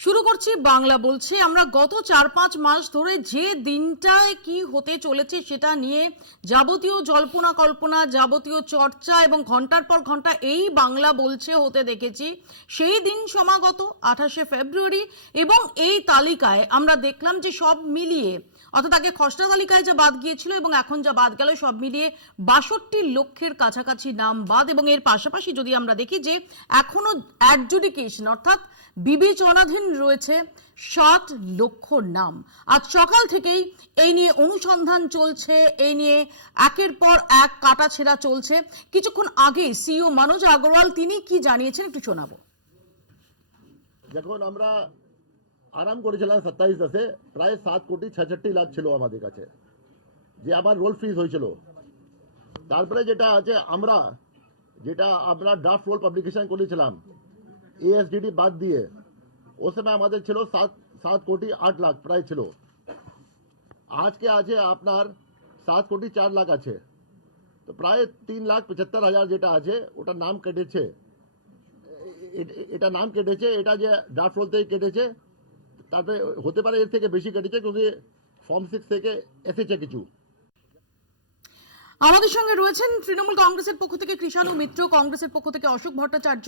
শুরু করছি বাংলা বলছে। আমরা গত ৪-৫ মাস ধরে যে দিনটায় কি হতে চলেছে সেটা নিয়ে যাবতীয় জল্পনা কল্পনা, যাবতীয় চর্চা এবং ঘন্টার পর ঘন্টা এই বাংলা বলছে হতে দেখেছি। সেই দিন সমাগত ২৮শে ফেব্রুয়ারি এবং এই তালিকায় আমরা দেখলাম যে সব মিলিয়ে, অর্থাৎ আগে খসড়া তালিকায় যা বাদ গিয়েছিল এবং এখন যা বাদ গেল সব মিলিয়ে ৬২ লক্ষের কাছাকাছি নাম বাদ। এবং এর পাশাপাশি যদি আমরা দেখি যে এখনো অ্যাডজুডিকেশন অর্থাৎ বিবেচনাধীন রয়েছে ৭ লক্ষ নাম। আজ সকাল থেকেই এই নিয়ে অনুসন্ধান চলছে, এই নিয়ে একের পর এক কাটাছেঁড়া চলছে। কিছুক্ষণ আগে সিইও মনোজ আগরওয়াল তিনি কি জানিয়েছেন একটু শোনাবো। যখন আমরা আরাম করেছিলাম 27 প্রায় 7,66,00,000 ছিল আমাদের কাছে, যে আমার রোল ফ্রিজ হয়েছিল। তারপরে যেটা আছে, আমরা ড্রাফট রোল পাবলিকেশন করেছিলাম এএসডিডি বাদ দিয়ে, ও সময় আমাদের ছিল 7,08,00,000 প্রায় ছিল। আজকে আছে আপনার 7,04,00,000 আছে। তো প্রায় 3,75,000 যেটা আছে ওটা নাম কেটেছে, এটা নাম কেটেছে, এটা যে ড্রাফট রোল থেকে কেটেছে। তারপরে হতে পারে এর থেকে বেশি কেটেছে, কিন্তু ফর্ম 6 থেকে এসেছে কিছু। আমাদের সঙ্গে রয়েছেন তৃণমূল কংগ্রেসের পক্ষ থেকে কৃষাণু মিত্র, কংগ্রেসের পক্ষ থেকে অশোক ভট্টাচার্য,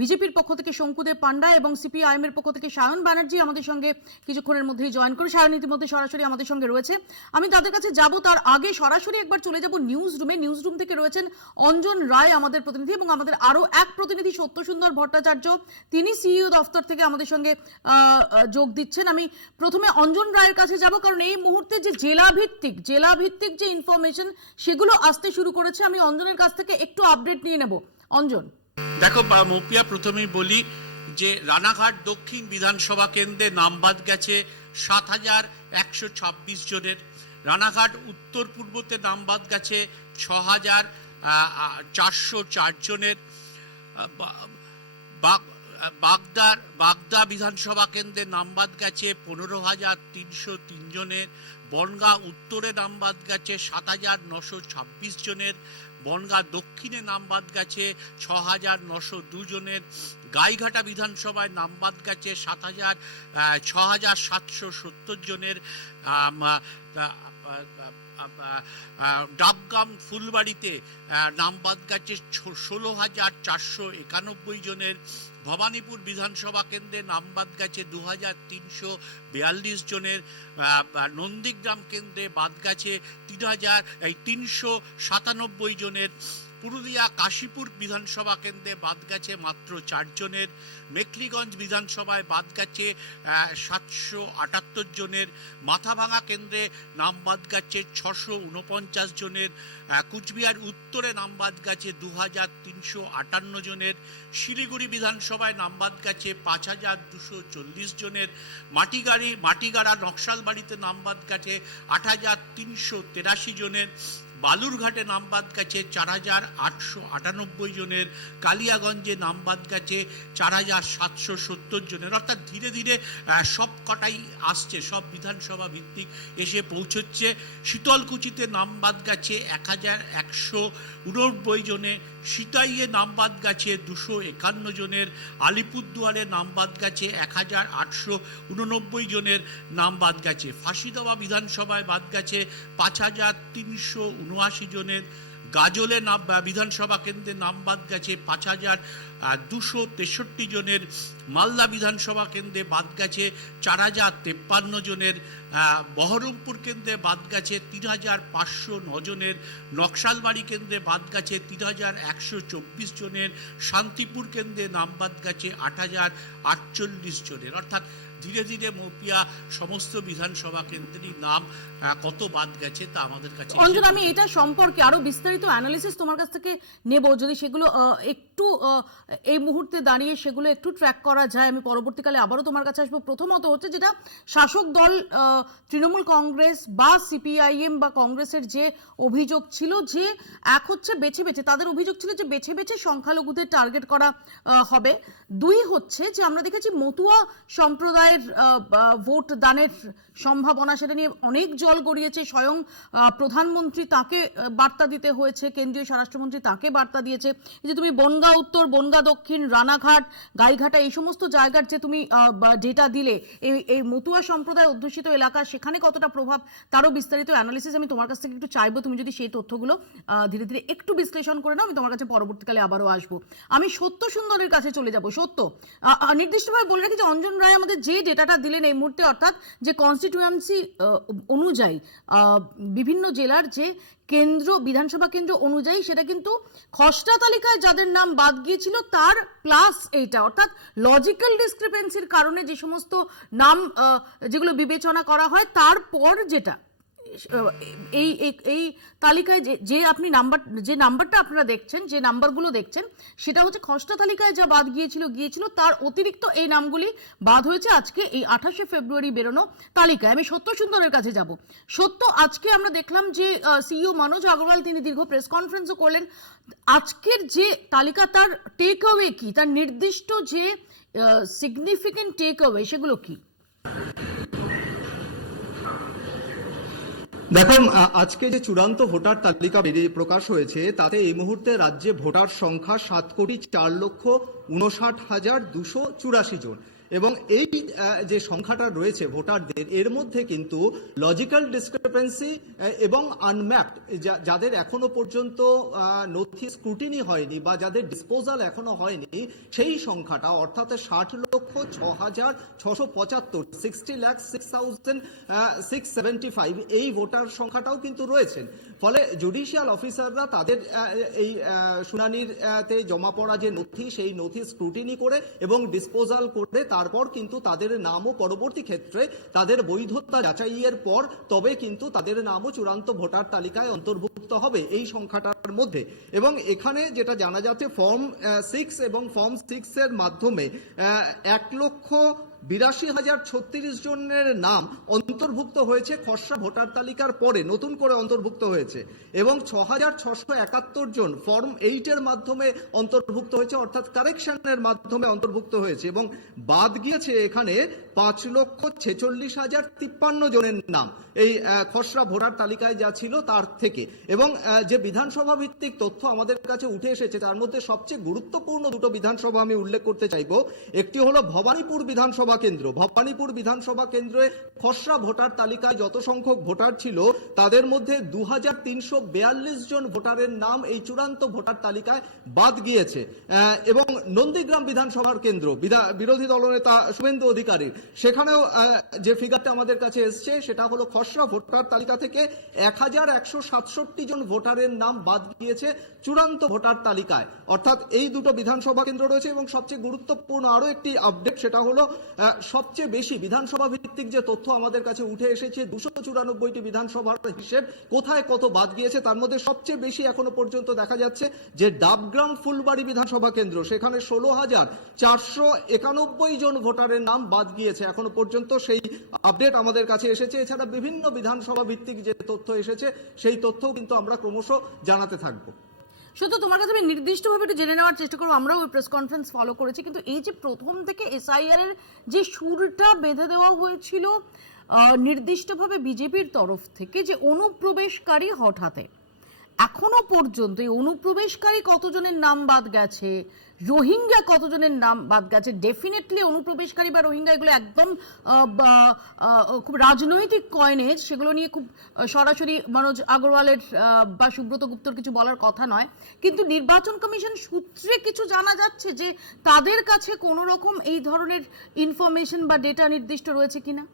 বিজেপির পক্ষ থেকে শঙ্কুদেব পান্ডা এবং সিপিআইএম এর পক্ষ থেকে সায়ন ব্যানার্জি আমাদের সঙ্গে কিছুক্ষণের মধ্যেই জয়েন করে। সায়ন ইতিমধ্যে সরাসরি আমাদের সঙ্গে রয়েছে, আমি তাদের কাছে যাব। তার আগে সরাসরি একবার চলে যাব নিউজ রুমে। নিউজ রুম থেকে রয়েছেন অঞ্জন রায় আমাদের প্রতিনিধি এবং আমাদের আরো এক প্রতিনিধি সত্যসুন্দর ভট্টাচার্য, তিনি সিইও দফতর থেকে আমাদের সঙ্গে যোগ দিচ্ছেন। আমি প্রথমে অঞ্জন রায়ের কাছে যাব, কারণ এই মুহূর্তে যে জেলাভিত্তিক যে ইনফরমেশন সেগুলো আসতে শুরু করেছে। আমি অঞ্জনের কাছ থেকে একটু আপডেট নিয়ে নেব। অঞ্জন, দেখো মৌপিয়া, প্রথমেই বলি যে রানাঘাট দক্ষিণ বিধানসভা কেন্দ্রে নাম বাদ গেছে ৭,১২৬ জনের। রানাঘাট উত্তর পূর্বতে নাম বাদ গেছে ৬,৪০৪ জনের। বাগদা বিধানসভা কেন্দ্রে নাম বাদ গেছে ১৫,৩০৩ জনের। বনগাঁ উত্তরে নাম বাদ গেছে ৭,৯২৬ জনের। বনগাঁ দক্ষিণে নাম বাদ গেছে ৬,৯০২ জনের। গাইঘাটা বিধানসভায় নাম বাদ গেছে ৬,৭৭০ জনের। ডাবগ্রাম ফুলবাড়িতে নাম বাদ গেছে ১৬,৪৯১ জনের। ভবানীপুর বিধানসভা কেন্দ্রে নাম বাদ গেছে ২,৩৪২ জনের। নন্দীগ্রাম কেন্দ্রে বাদ গেছে ৩,৩৯৭ জনের। পুরুলিয়া কাশীপুর বিধানসভা কেন্দ্রে বাদ গেছে মাত্র ৪ জনের। মেখলিগঞ্জ বিধানসভায় বাদ গেছে ৭৭৮ জনের। মাথাভাঙা কেন্দ্রে নাম বাদ গেছে ৬৪৯ জনের। কুচবিহার উত্তরে নাম বাদ গেছে ২,৩৫৮ জনের। শিলিগুড়ি বিধানসভায় নাম বাদ গেছে ৫,২৪০ জনের। মাটিগাড়া নকশালবাড়িতে নাম বাদ গেছে ৮,৩৮৩ জনের। বালুরঘাটে নাম বাদ গেছে ৪,৮৯৮ জনের। কালিয়াগঞ্জে নাম বাদ গেছে ৪,৭৭০ জনের। অর্থাৎ ধীরে ধীরে সব কটাই আসছে, সব বিধানসভা ভিত্তিক এসে পৌঁছচ্ছে। শীতলকুচিতে নাম বাদ গেছে ১,১৮৯ জনে। সিতাইয়ে নাম বাদ গেছে ২৫১ জনের। আলিপুরদুয়ারে নাম বাদ গেছে ১,৮৮৯ জনের নাম বাদ গেছে। ফাঁসিদেওয়া বিধানসভায় বাদ গেছে ৫,৩৭৯ জনের। গাজলে বিধানসভা কেন্দ্রে নাম বাদ গেছে ৫,২৬৩ জনের। মালদা বিধানসভা কেন্দ্রে বাদ গেছে ৪,০৫৩ জনের। বহরমপুর কেন্দ্রে বাদ গেছে ৩,৫০৯ জনের। নকশালবাড়ি কেন্দ্রে বাদ গেছে ৩,১২৪ জনের। শান্তিপুর কেন্দ্রে নাম বাদ গেছে ৮,০৪৮ জনের। অর্থাৎ ধীরে ধীরে মৌপিয়া সমস্ত বিধানসভা কেন্দ্রেরই নাম কত বাদ গেছে তা আমাদের কাছে। অঞ্জন, আমি এটা সম্পর্কে আরো বিস্তারিত অ্যানালিসিস তোমার কাছ থেকে নেব, যদি সেগুলো একটু এই মুহূর্তে দাঁড়িয়ে সেগুলো একটু ট্র্যাক করা যায়। আমি পরবর্তীকালে আবারও তোমার কাছে আসবো। প্রথমত হচ্ছে যেটা শাসক দল তৃণমূল কংগ্রেস বা সিপিআইএম বা কংগ্রেসের যে অভিযোগ ছিল যে এক হচ্ছে বেছে বেছে, তাদের অভিযোগ ছিল যে বেছে বেছে সংখ্যালঘুদের টার্গেট করা হবে। দুই হচ্ছে যে আমরা দেখেছি মতুয়া সম্প্রদায়ের ভোট দানের সম্ভাবনা, সেটা নিয়ে অনেক জল গড়িয়েছে। স্বয়ং প্রধানমন্ত্রী তাকে বার্তা দিতে হয়েছে, কেন্দ্রীয় স্বরাষ্ট্রমন্ত্রী তাকে বার্তা দিয়েছে। এই যে তুমি বনগাঁ বনগাঁ উত্তর, বনগাঁ দক্ষিণ, রানাঘাট, গাইঘাটা এই সমস্ত জায়গার যে তুমি ডেটা দিলে, এই মতুয়া সম্প্রদায় অধ্যুষিত এলাকা, সেখানে কতটা প্রভাব, তারও বিস্তারিত অ্যানালিসিস আমি তোমার কাছ থেকে একটু চাইবো। তুমি যদি সেই তথ্যগুলো ধীরে ধীরে একটু বিশ্লেষণ করে নাও, আমি তোমার কাছে পরবর্তীকালে আবারও আসবো। আমি সত্য সুন্দরের কাছে চলে যাব। সত্য, নির্দিষ্টভাবে বলে রাখি যে অঞ্জন রায় আমাদের যে ডেটাটা দিলেন এই মুহূর্তে, অর্থাৎ যে কনস্টিটিউয়েন্সি অনুযায়ী বিভিন্ন জেলার যে কেন্দ্র, বিধানসভা কেন্দ্র অনুযায়ী, সেটা কিন্তু খসড়া তালিকায় যাদের নাম বাদ গিয়েছিল তার প্লাস এইটা, অর্থাৎ লজিক্যাল ডিসক্রিপেন্সির কারণে যে সমস্ত নাম যেগুলো বিবেচনা করা হয়, তারপর যেটা এই এই তালিকায় যে আপনি যে নাম্বারটা আপনারা দেখছেন, যে নাম্বারগুলো দেখছেন, সেটা হচ্ছে খসড়া তালিকায় যা বাদ গিয়েছিল তার অতিরিক্ত এই নামগুলি বাদ হয়েছে আজকে এই 28শে ফেব্রুয়ারি বেরোনো তালিকায়। আমি সত্য সুন্দরের কাছে যাব। সত্য, আজকে আমরা দেখলাম যে সিইও মনোজ আগরওয়াল তিনি দীর্ঘ প্রেস কনফারেন্সও করলেন। আজকের যে তালিকা, তার টেক অ্যাওয়ে কি, তার নির্দিষ্ট যে সিগনিফিকেন্ট টেক অ্যাওয়ে, সেগুলো কি? দেখুন, আজকে যে চূড়ান্ত ভোটার তালিকা প্রকাশ হয়েছে তাতে এই মুহূর্তে রাজ্যে ভোটার সংখ্যা 7,04,59,284 জন, এবং এই যে সংখ্যাটা রয়েছে ভোটারদের, এর মধ্যে কিন্তু লজিক্যাল ডিসক্রিপেন্সি এবং আনম্যাপড, যাদের এখনো পর্যন্ত নথি স্ক্রুটিনি হয়নি বা যাদের ডিসপোজাল এখনো হয়নি, সেই সংখ্যাটা অর্থাৎ 60,06,675, 60,06,675 এই ভোটার সংখ্যাটাও কিন্তু রয়েছেন। ফলে জুডিশিয়াল অফিসাররা তাদের এই শুনানির তে জমা পড়া যে নথি, সেই নথি স্ক্রুটিনি করে এবং ডিসপোজাল করে তারপর কিন্তু তাদের নামও পরবর্তী ক্ষেত্রে তাদের বৈধতা যাচাইয়ের পর তবে কিন্তু তাদের নামও চূড়ান্ত ভোটার তালিকায় অন্তর্ভুক্ত হবে এই সংখ্যাটার মধ্যে। এবং এখানে যেটা জানা যাচ্ছে, ফর্ম 6 এবং ফর্ম 6 এর মাধ্যমে 1,82,036 জনের নাম অন্তর্ভুক্ত হয়েছে খসড়া ভোটার তালিকার পরে, নতুন করে অন্তর্ভুক্ত হয়েছে, এবং 6,671 জন ফর্ম 8 এর মাধ্যমে অন্তর্ভুক্ত হয়েছে, অর্থাৎ কারেকশনের মাধ্যমে অন্তর্ভুক্ত হয়েছে, এবং বাদ গিয়েছে এখানে 5,46,053 জনের নাম এই খসড়া ভোটার তালিকায় যা ছিল তার থেকে। এবং যে বিধানসভা ভিত্তিক তথ্য আমাদের কাছে উঠে এসেছে তার মধ্যে সবচেয়ে গুরুত্বপূর্ণ দুটো বিধানসভা আমি উল্লেখ করতে চাইবো। একটি হলো ভবানীপুর বিধানসভা কেন্দ্র। ভবানীপুর বিধানসভা কেন্দ্রে খসড়া ভোটার তালিকায় যত সংখ্যক ভোটার ছিল তাদের মধ্যে 2,342 জন ভোটারের নাম এই চূড়ান্ত ভোটার তালিকায় বাদ গিয়েছে। এবং নন্দীগ্রাম বিধানসভার কেন্দ্র, বিরোধী দলনেতা শুভেন্দু অধিকারীর, সেখানেও যে ফিগারটা আমাদের কাছে এসছে সেটা হলো খসড়া ভোটার তালিকা থেকে 1,167 জন ভোটারের নাম বাদ গিয়েছে চূড়ান্ত ভোটার তালিকায়। অর্থাৎ এই দুটো বিধানসভা কেন্দ্র রয়েছে। এবং সবচেয়ে গুরুত্বপূর্ণ আরো একটি আপডেট, সেটা হলো সবচেয়ে বেশি বিধানসভা ভিত্তিক যে তথ্য আমাদের কাছে উঠে এসেছে, 294টি বিধানসভার হিসেব কোথায় কত বাদ গিয়েছে, তার মধ্যে সবচেয়ে বেশি এখনো পর্যন্ত দেখা যাচ্ছে যে ডাবগ্রাম ফুলবাড়ি বিধানসভা কেন্দ্র, সেখানে 16,491 জন ভোটারের নাম বাদ গিয়েছে এখনো পর্যন্ত, সেই আপডেট আমাদের কাছে এসেছে। এছাড়া বিভিন্ন বিধানসভা ভিত্তিক যে তথ্য এসেছে সেই তথ্যও কিন্তু আমরা ক্রমশ জানাতে থাকবো। শুধু তোমার কাছে আমি নির্দিষ্টভাবে একটু জেনে নেওয়ার চেষ্টা করবো। আমরাও ওই প্রেস কনফারেন্স ফলো করেছি, কিন্তু এই যে প্রথম থেকে এসআইআর এর যে সুরটা বেঁধে দেওয়া হয়েছিল নির্দিষ্টভাবে বিজেপির তরফ থেকে, যে অনুপ্রবেশকারী হঠাতে, এখনো পর্যন্ত এই অনুপ্রবেশকারী কতজনের নাম বাদ গেছে, রোহিঙ্গা কতজনের নাম বাদ গেছে? ডেফিনেটলি অনুপ্রবেশকারী বা রোহিঙ্গা এগুলো একদম খুব রাজনৈতিক কয়েনেজ, সেগুলো নিয়ে খুব সরাসরি মনোজ আগরওয়ালের বা সুব্রত গুপ্তর কিছু বলার কথা নয়। কিন্তু নির্বাচন কমিশন সূত্রে কিছু জানা যাচ্ছে যে তাদের কাছে কোনো রকম এই ধরনের ইনফরমেশন বা ডেটা নির্দিষ্ট রয়েছে কিনা?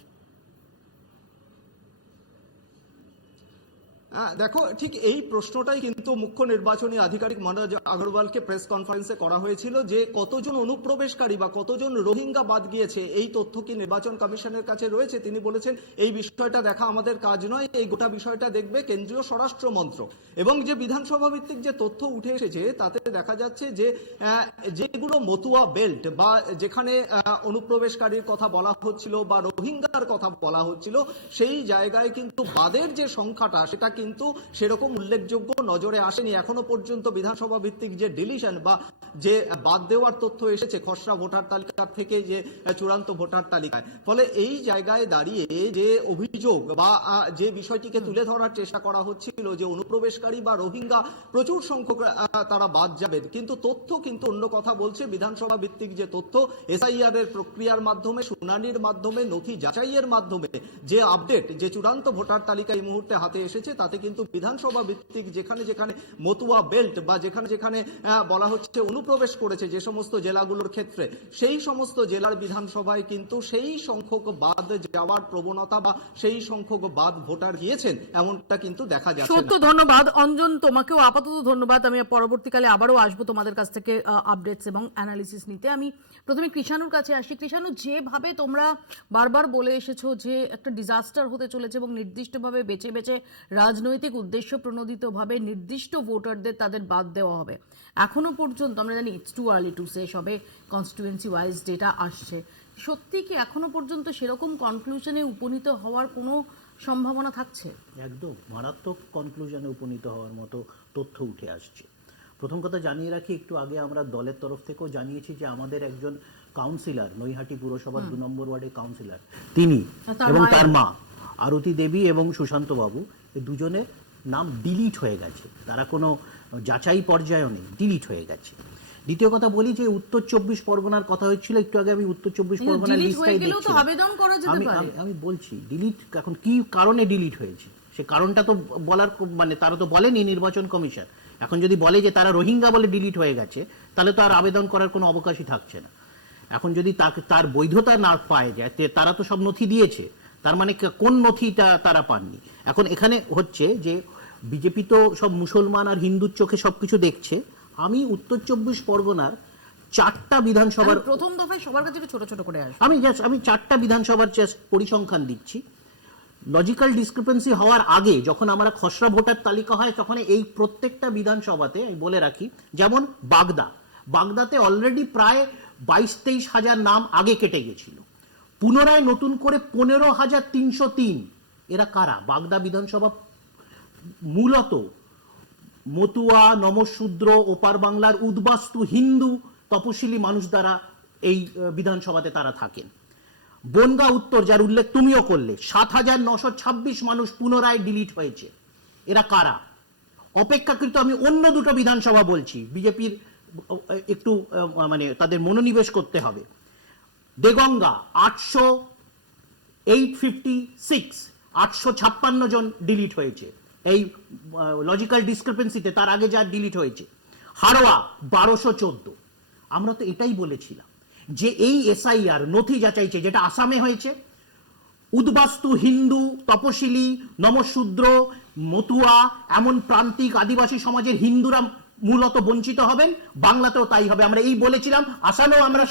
দেখো, ঠিক এই প্রশ্নটাই কিন্তু মুখ্য নির্বাচনী আধিকারিক মনোজ আগরওয়ালকে প্রেস কনফারেন্সে করা হয়েছিল, যে কতজন অনুপ্রবেশকারী বা কতজন রোহিঙ্গা বাদ গিয়েছে এই তথ্য কি নির্বাচন কমিশনের কাছে রয়েছে। তিনি বলেছেন এই বিষয়টা দেখা আমাদের কাজ নয়, এই গোটা বিষয়টা দেখবে কেন্দ্রীয় স্বরাষ্ট্র মন্ত্রক। এবং যে বিধানসভা ভিত্তিক যে তথ্য উঠে এসেছে তাতে দেখা যাচ্ছে যে যেগুলো মতুয়া বেল্ট বা যেখানে অনুপ্রবেশকারীর কথা বলা হচ্ছিল বা রোহিঙ্গার কথা বলা হচ্ছিল, সেই জায়গায় কিন্তু বাদের যে সংখ্যাটা সেটা কিন্তু সেরকম উল্লেখযোগ্য নজরে আসেনি এখনো পর্যন্ত। বিধানসভা ভিত্তিক যে ডিলিশন বা যে বাদ দেওয়ার তথ্য এসেছে খসড়া ভোটার তালিকা থেকে যে চূড়ান্ত ভোটার তালিকায়, ফলে এই জায়গায় দাঁড়িয়ে যে অভিযোগ বা যে বিষয়টিকে তুলে ধরার চেষ্টা করা হচ্ছিল যে অনুপ্রবেশকারী বা রোহিঙ্গা প্রচুর সংখ্যক তারা বাদ যাবেন, কিন্তু তথ্য কিন্তু অন্য কথা বলছে। বিধানসভা ভিত্তিক যে তথ্য এসআইআর এর প্রক্রিয়ার মাধ্যমে, শুনানির মাধ্যমে, নথি যাচাইয়ের মাধ্যমে যে আপডেট, যে চূড়ান্ত ভোটার তালিকা এই মুহূর্তে হাতে এসেছে, তাতে কিন্তু বিধানসভা ভিত্তিক যেখানে যেখানে মতুয়া বেল্ট বা যেখানে যেখানে বলা হচ্ছে অনুপ্রবেশ করেছে যে সমস্ত জেলাগুলোর ক্ষেত্রে, সেই সমস্ত জেলার বিধানসভায় কিন্তু সেই সংখ্যক বাদ যাওয়ার প্রবণতা বা সেই সংখ্যক বাদ ভোটার গিয়েছেন এমনটা কিন্তু দেখা যাচ্ছে। সত্য, ধন্যবাদ অঞ্জন, তোমাকেও আপাতত ধন্যবাদ। আমি পরবর্তীকালে আবারও আসবো তোমাদের কাছ থেকে আপডেটস এবং অ্যানালিসিস নিতে। আমি প্রথমে কৃষাণুর কাছে আসি। কৃষাণু, যেভাবে তোমরা বারবার বলে এসেছো যে একটা ডিজাস্টার হতে চলেছে এবং নির্দিষ্টভাবে বেছে বেছে রাজনৈতিক উদ্দেশ্য প্রণোদিতভাবে নির্দিষ্ট ভোটারদের তাদের বাদ দেওয়া হবে, এখনো পর্যন্ত আমরা জানি it's too early to say, সবে কনস্টিটুয়েন্সি ওয়াইজ ডেটা আসছে, সত্যি কি এখনো পর্যন্ত সেরকম কনক্লুশনে উপনীত হওয়ার কোনো সম্ভাবনা থাকছে? একদম মারাত্মক কনক্লুশনে উপনীত হওয়ার মতো তথ্য উঠে আসছে। প্রথম কথা জানিয়ে রাখি, একটু আগে আমরা দলের তরফ থেকেও জানিয়েছি যে আমাদের একজন কাউন্সিলর, নৈহাটি পুরসভার 2 নম্বর ওয়ার্ডের কাউন্সিলর, তিনি এবং তার মা আরতি দেবী এবং সুশান্ত বাবু, এই দুজনের নাম ডিলিট হয়ে গেছে। তারা কোনো যাচাই পর্যায়েও নেই, ডিলিট হয়ে গেছে। দ্বিতীয় কথা বলি যে উত্তর 24 পরগনার কথা হচ্ছিল, একটু আগে আমি উত্তর 24 পরগনার লিস্টটাই দেখছি। আমি বলছি ডিলিট এখন কি কারণে ডিলিট হয়েছে, সে কারণটা তো বলার, মানে তারা তো বলেনি নির্বাচন কমিশন। এখন যদি বলে যে তারা রোহিঙ্গা বলে ডিলিট হয়ে গেছে, তাহলে তো আর আবেদন করার কোনো অবকাশই থাকছে না। এখন যদি তার বৈধতা না পাওয়া যায়, তারা তো সব নথি দিয়েছে, তার মানে কোন নথিটা তারা পাননি। এখন এখানে হচ্ছে যে বিজেপি তো সব মুসলমান আর হিন্দুর চোখে সবকিছু দেখছে। আমি উত্তর 24 পরগনার 4টা বিধানসভার প্রথম দফায় সবার কাছে ছোট ছোট করে আসবো। আমি 4টা বিধানসভার জাস্ট পরিসংখ্যান দিচ্ছি। লজিক্যাল ডিসক্রিপেন্সি হওয়ার আগে যখন আমরা খসড়া ভোটার তালিকা হয়, তখন এই প্রত্যেকটা বিধানসভাতে আমি বলে রাখি, যেমন বাগদাতে অলরেডি প্রায় 22-23 হাজার নাম আগে কেটে গেছিল, পুনরায় নতুন করে 15,303। এরা কারা? বাগদা বিধানসভা মূলত মতুয়া, নমশূদ্র, ওপার বাংলার উদ্বাস্তু হিন্দু তপশিলি মানুষ দ্বারা এই বিধানসভাতে তারা থাকেন। বনগাঁ উত্তর, যার উল্লেখ তুমিও করলে, 7,926 মানুষ পুনরায় ডিলিট হয়েছে। এরা কারা? অপেক্ষাকৃত আমি অন্য দুটো বিধানসভা বলছি, বিজেপির একটু মানে তাদের মনোনিবেশ করতে হবে। দেগঙ্গা 856 জন ডিলিট হয়েছে এই লজিক্যাল ডিসক্রিপেন্সিতে, তার আগে যা ডিলিট হয়েছে। হাড়োয়া 1214। আমরা তো এটাই বলেছিলাম যে এই এসআইআর নথি যাচাইছে, যেটা আসামে হয়েছে, উদ্বাস্তু হিন্দু, তপশিলি, নমশূদ্র, মতুয়া, এমন প্রান্তিক আদিবাসী সমাজের হিন্দুরা মূলত বঞ্চিত হবেন। বাংলাতেও তাই হবে, আমরা এই বলেছিলাম। আসামেও আমরা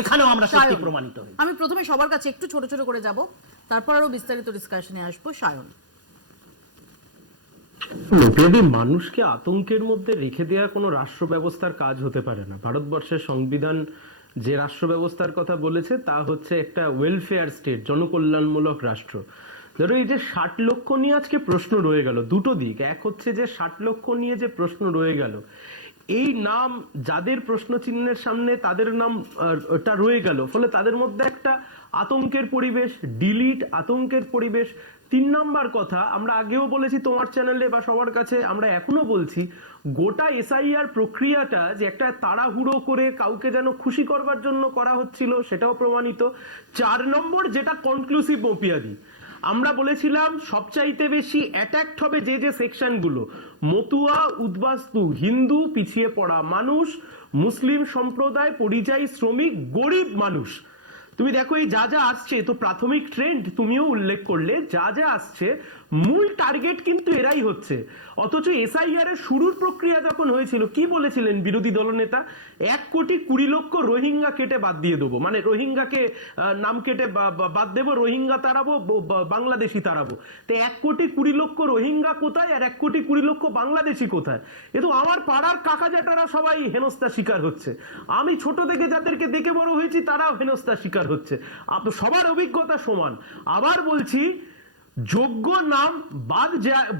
এখানেও আমরা সত্যি প্রমাণিত হই। আমি প্রথমে সবার কাছে একটু ছোট ছোট করে যাব, তারপর আরো বিস্তারিত ডিসকাশনে আসবো। সায়ন, যদি মানুষকে আতঙ্কের মধ্যে রেখে দেওয়া কোনো রাষ্ট্র ব্যবস্থার কাজ হতে পারে না। ভারতবর্ষের সংবিধান যে রাষ্ট্র ব্যবস্থার কথা বলেছে তা হচ্ছে একটা ওয়েলফেয়ার স্টেট, জনকল্যাণমূলক রাষ্ট্র। ধরো এই যে 60 লক্ষ নিয়ে আজকে প্রশ্ন রয়ে গেল, দুটো দিক। এক হচ্ছে যে 60 লক্ষ নিয়ে যে প্রশ্ন রয়ে গেল, এই নাম যাদের প্রশ্ন চিহ্নের সামনে তাদের নাম ওটা রয়ে গেল, ফলে তাদের মধ্যে একটা আতঙ্কের পরিবেশ, ডিলিট আতঙ্কের পরিবেশ। 3 নাম্বার কথা, আমরা আগেও বলেছি তোমার চ্যানেলে বা সবার কাছে, আমরা এখনো বলছি, গোটা এসআইআর প্রক্রিয়াটা যে একটা তাড়াহুড়ো করে কাউকে যেন খুশি করবার জন্য করা হচ্ছিল, সেটাও প্রমাণিত। 4 নম্বর যেটা কনক্লুসিভ মপিয়াদি, আমরা বলেছিলাম সবচাইতে বেশি অ্যাটাকড হবে যে যে সেকশনগুলো, মতুয়া, উদ্বাস্তু হিন্দু, পিছিয়ে পড়া মানুষ, মুসলিম সম্প্রদায়, পরিযায়ী শ্রমিক, গরিব মানুষ। তুমি দেখো এই যা যা আসছে, তো প্রাথমিক ট্রেন্ড তুমিও উল্লেখ করলে, যা যা আসছে মূল টার্গেট কিন্তু এরাই হচ্ছে। অথচ এসআইআর এর শুরুর প্রক্রিয়া যখন হয়েছিল, কি বলেছিলেন বিরোধী দলনেতা? 1,20,00,000 রোহিঙ্গা কেটে বাদ দিয়ে দেবো, মানে রোহিঙ্গাকে নাম কেটে বাদ দেবো, রোহিঙ্গা তাড়াবো, বাংলাদেশি তাড়াবো। তো 1,20,00,000 রোহিঙ্গা কোথায় আর 1,20,00,000 বাংলাদেশি কোথায়? এ তো আমার পাড়ার কাকা জ্যাঠারা সবাই হেনস্থার শিকার হচ্ছে। আমি ছোট থেকে যাদেরকে দেখে বড় হয়েছি তারাও হেনস্থার শিকার হচ্ছে। সবার অভিজ্ঞতা সমান। আবার বলছি, যোগ্য নাম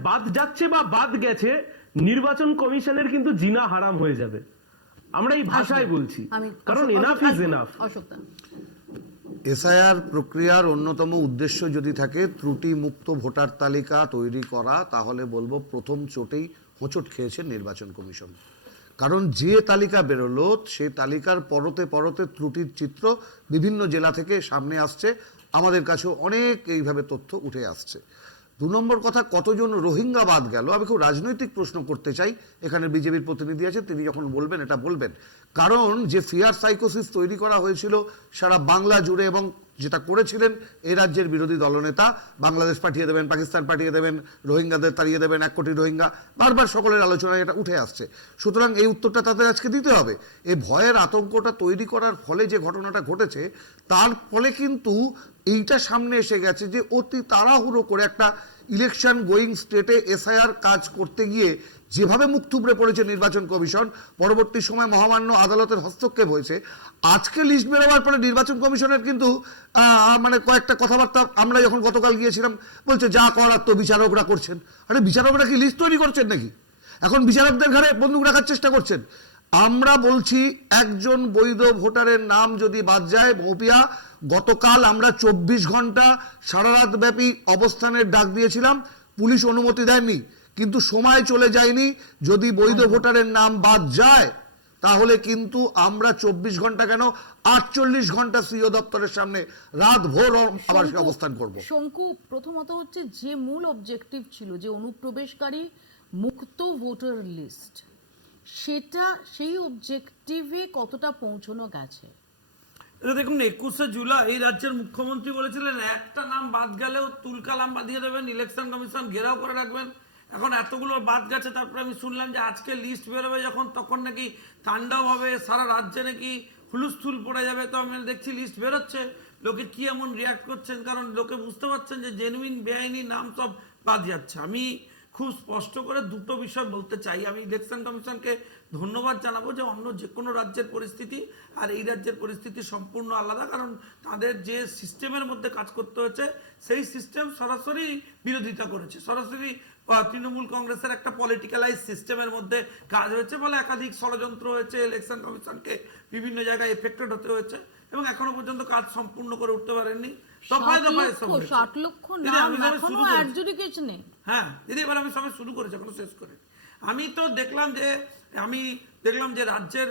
বাদ যাচ্ছে বা বাদ গেছে, নির্বাচন কমিশনের কিন্তু জিনা হারাম হয়ে যাবে। আমরা এই ভাষায় বলছি, কারণ এনাফ ইজ এনাফ। অশোকদা, এসআইআর প্রক্রিয়ার অন্যতম উদ্দেশ্য যদি থাকে ত্রুটি মুক্ত ভোটার তালিকা তৈরি করা, তাহলে বলবো প্রথম চোটেই হোঁচট খেয়েছে নির্বাচন কমিশন। কারণ যে তালিকা বেরোলো সে তালিকার পরতে পরতে ত্রুটির চিত্র বিভিন্ন জেলা থেকে সামনে আসছে, আমাদের কাছেও অনেক এইভাবে তথ্য উঠে আসছে। 2 নম্বর কথা, কতজন রোহিঙ্গা বাদ গেল, আমি খুব রাজনৈতিক প্রশ্ন করতে চাই, এখানে বিজেপির প্রতিনিধি আছে, তিনি যখন বলবেন এটা বলবেন। কারণ যে ফিয়ার সাইকোসিস তৈরি করা হয়েছিল সারা বাংলা জুড়ে, এবং যেটা করেছিলেন এই রাজ্যের বিরোধী দলনেতা, বাংলাদেশ পাঠিয়ে দেবেন, পাকিস্তান পাঠিয়ে দেবেন, রোহিঙ্গাদের তাড়িয়ে দেবেন, 1 কোটি রোহিঙ্গা, বারবার সকলের আলোচনায় এটা উঠে আসছে। সুতরাং এই উত্তরটা তাদের আজকে দিতে হবে। এই ভয়ের আতঙ্কটা তৈরি করার ফলে যে ঘটনাটা ঘটেছে, তার ফলে কিন্তু এইটা সামনে এসে গেছে যে অতি তাড়াহুড়ো করে একটা ইলেকশন গোয়িং স্টেটে এসআইআর কাজ করতে গিয়ে যেভাবে মুখ থুবড়ে পড়েছে নির্বাচন কমিশন, পরবর্তী সময় মহামান্য আদালতের হস্তক্ষেপ হয়েছে। আজকে লিস্ট বেরোবার পরে নির্বাচন কমিশনের কিন্তু মানে কয়েকটা কথাবার্তা আমরা যখন গতকাল গিয়েছিলাম, বলছে যা করার তো বিচারকরা করছেন। আরে বিচারকরা কি লিস্ট তৈরি করছেন নাকি? এখন বিচারকদের ঘরে বন্দুক রাখার চেষ্টা করছেন। আমরা বলছি একজন বৈধ ভোটারের নাম যদি বাদ যায়, মৌপিয়া, গতকাল আমরা 24 ঘন্টা সারা রাত ব্যাপী অবস্থানের ডাক দিয়েছিলাম, পুলিশ অনুমতি দেয়নি, কিন্তু সময় চলে যায়নি। যদি বৈধ ভোটারের নাম বাদ যায় তাহলে কিন্তু আমরা 24 ঘন্টা কেন 48 ঘন্টা সিও দপ্তরের সামনে রাত ভোর আবার অবস্থান করব। শঙ্কু, প্রথমত হচ্ছে যে মূল অবজেক্টিভ ছিল যে অনুপ্রবেশকারী মুক্ত ভোটার লিস্ট, সেটা সেই অবজেক্টিভে কতটা পৌঁছানো গেছে? দেখুন, 21শে জুলাই এই রাজ্যের মুখ্যমন্ত্রী বলেছিলেন একটা নাম বাদ গেলেও তুলকালাম বাঁধিয়ে দেবেন, ইলেকশন কমিশন ঘেরাও করে রাখবেন। এখন এতগুলো বাদ গেছে, তারপরে আমি শুনলাম যে আজকে লিস্ট বেরোবে যখন, তখন নাকি তাণ্ডব হবে, সারা রাজ্যে নাকি হুলুস্থুল পড়ে যাবে। তো আমি দেখছি লিস্ট বেরোচ্ছে, লোকে কি এমন রিয়াক্ট করছেন, কারণ লোকে বুঝতে পারছেন যে জেনুইন বেআইনি নাম সব বাদ যাচ্ছে। আমি খুব স্পষ্ট করে দুটো বিষয় বলতে চাই। আমি ইলেকশন কমিশনকে ধন্যবাদ জানাবো যে অন্য যে কোনো রাজ্যের পরিস্থিতি আর এই রাজ্যের পরিস্থিতি সম্পূর্ণ আলাদা, কারণ তাদের যে সিস্টেমের মধ্যে কাজ করতে হয়েছে সেই সিস্টেম সরাসরি বিরোধিতা করেছে, সরাসরি তৃণমূল কংগ্রেসের একটা পলিটিক্যালাইজ সিস্টেমের মধ্যে কাজ হয়েছে, ফলে একাধিক ষড়যন্ত্র হয়েছে, ইলেকশন কমিশনকে বিভিন্ন জায়গায় এফেক্টেড হতে হয়েছে এবং এখনো পর্যন্ত কাজ সম্পূর্ণ করে উঠতে পারেননি। দফায় দফায় 60 লক্ষ নাম এখনো অ্যাডজুডিকেশনে। হ্যাঁ দিদি, এবার আমি সবাই শুরু করেছি, এখনো শেষ করে। আমি দেখলাম যে রাজ্যের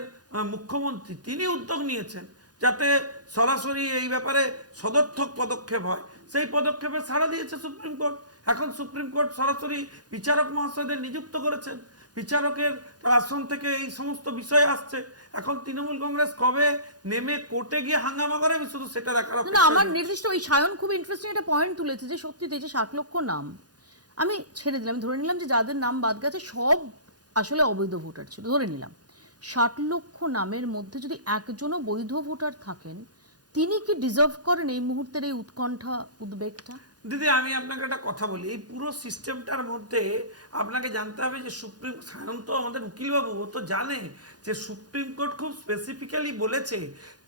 মুখ্যমন্ত্রী তিনি উদ্যোগ নিয়েছেন যাতে সরাসরি এই ব্যাপারে সদর্থক পদক্ষেপ হয়। সেই পদক্ষেপে সাড়া দিয়েছে সুপ্রিম কোর্ট। এখন সুপ্রিম কোর্ট সরাসরি বিচারক মহাশয়দের নিযুক্ত করেছেন, বিচারকের আসন থেকে এই সমস্ত বিষয় আসছে। এখন তৃণমূল কংগ্রেস কবে নেমে কোর্টে গিয়ে হাঙ্গামা করে, আমি শুধু সেটা দেখার না, আমার নির্দিষ্ট ওই সায়ন খুব ইন্টারেস্টিং একটা পয়েন্ট তুলেছে যে সত্যি যে 60 লক্ষ নাম আমি ছেড়ে দিলাম, ধরে নিলাম যে যাদের নাম বাদ গেছে সব আসলে অবৈধ ভোটার ছিল, ধরে নিলাম 60 লক্ষ নামের মধ্যে যদি একজনও বৈধ ভোটার থাকেন, তিনি কি ডিজার্ভ করেন এই মুহূর্তের এই উৎকণ্ঠা, উদ্বেগটা? দিদি, আমি আপনাকে একটা কথা বলি, এই পুরো সিস্টেমটার মধ্যে আপনাকে জানতে হবে যে সুপ্রিম সায়ন তো আমাদের উকিলবাবু, ও তো জানে যে সুপ্রিম কোর্ট খুব স্পেসিফিক্যালি বলেছে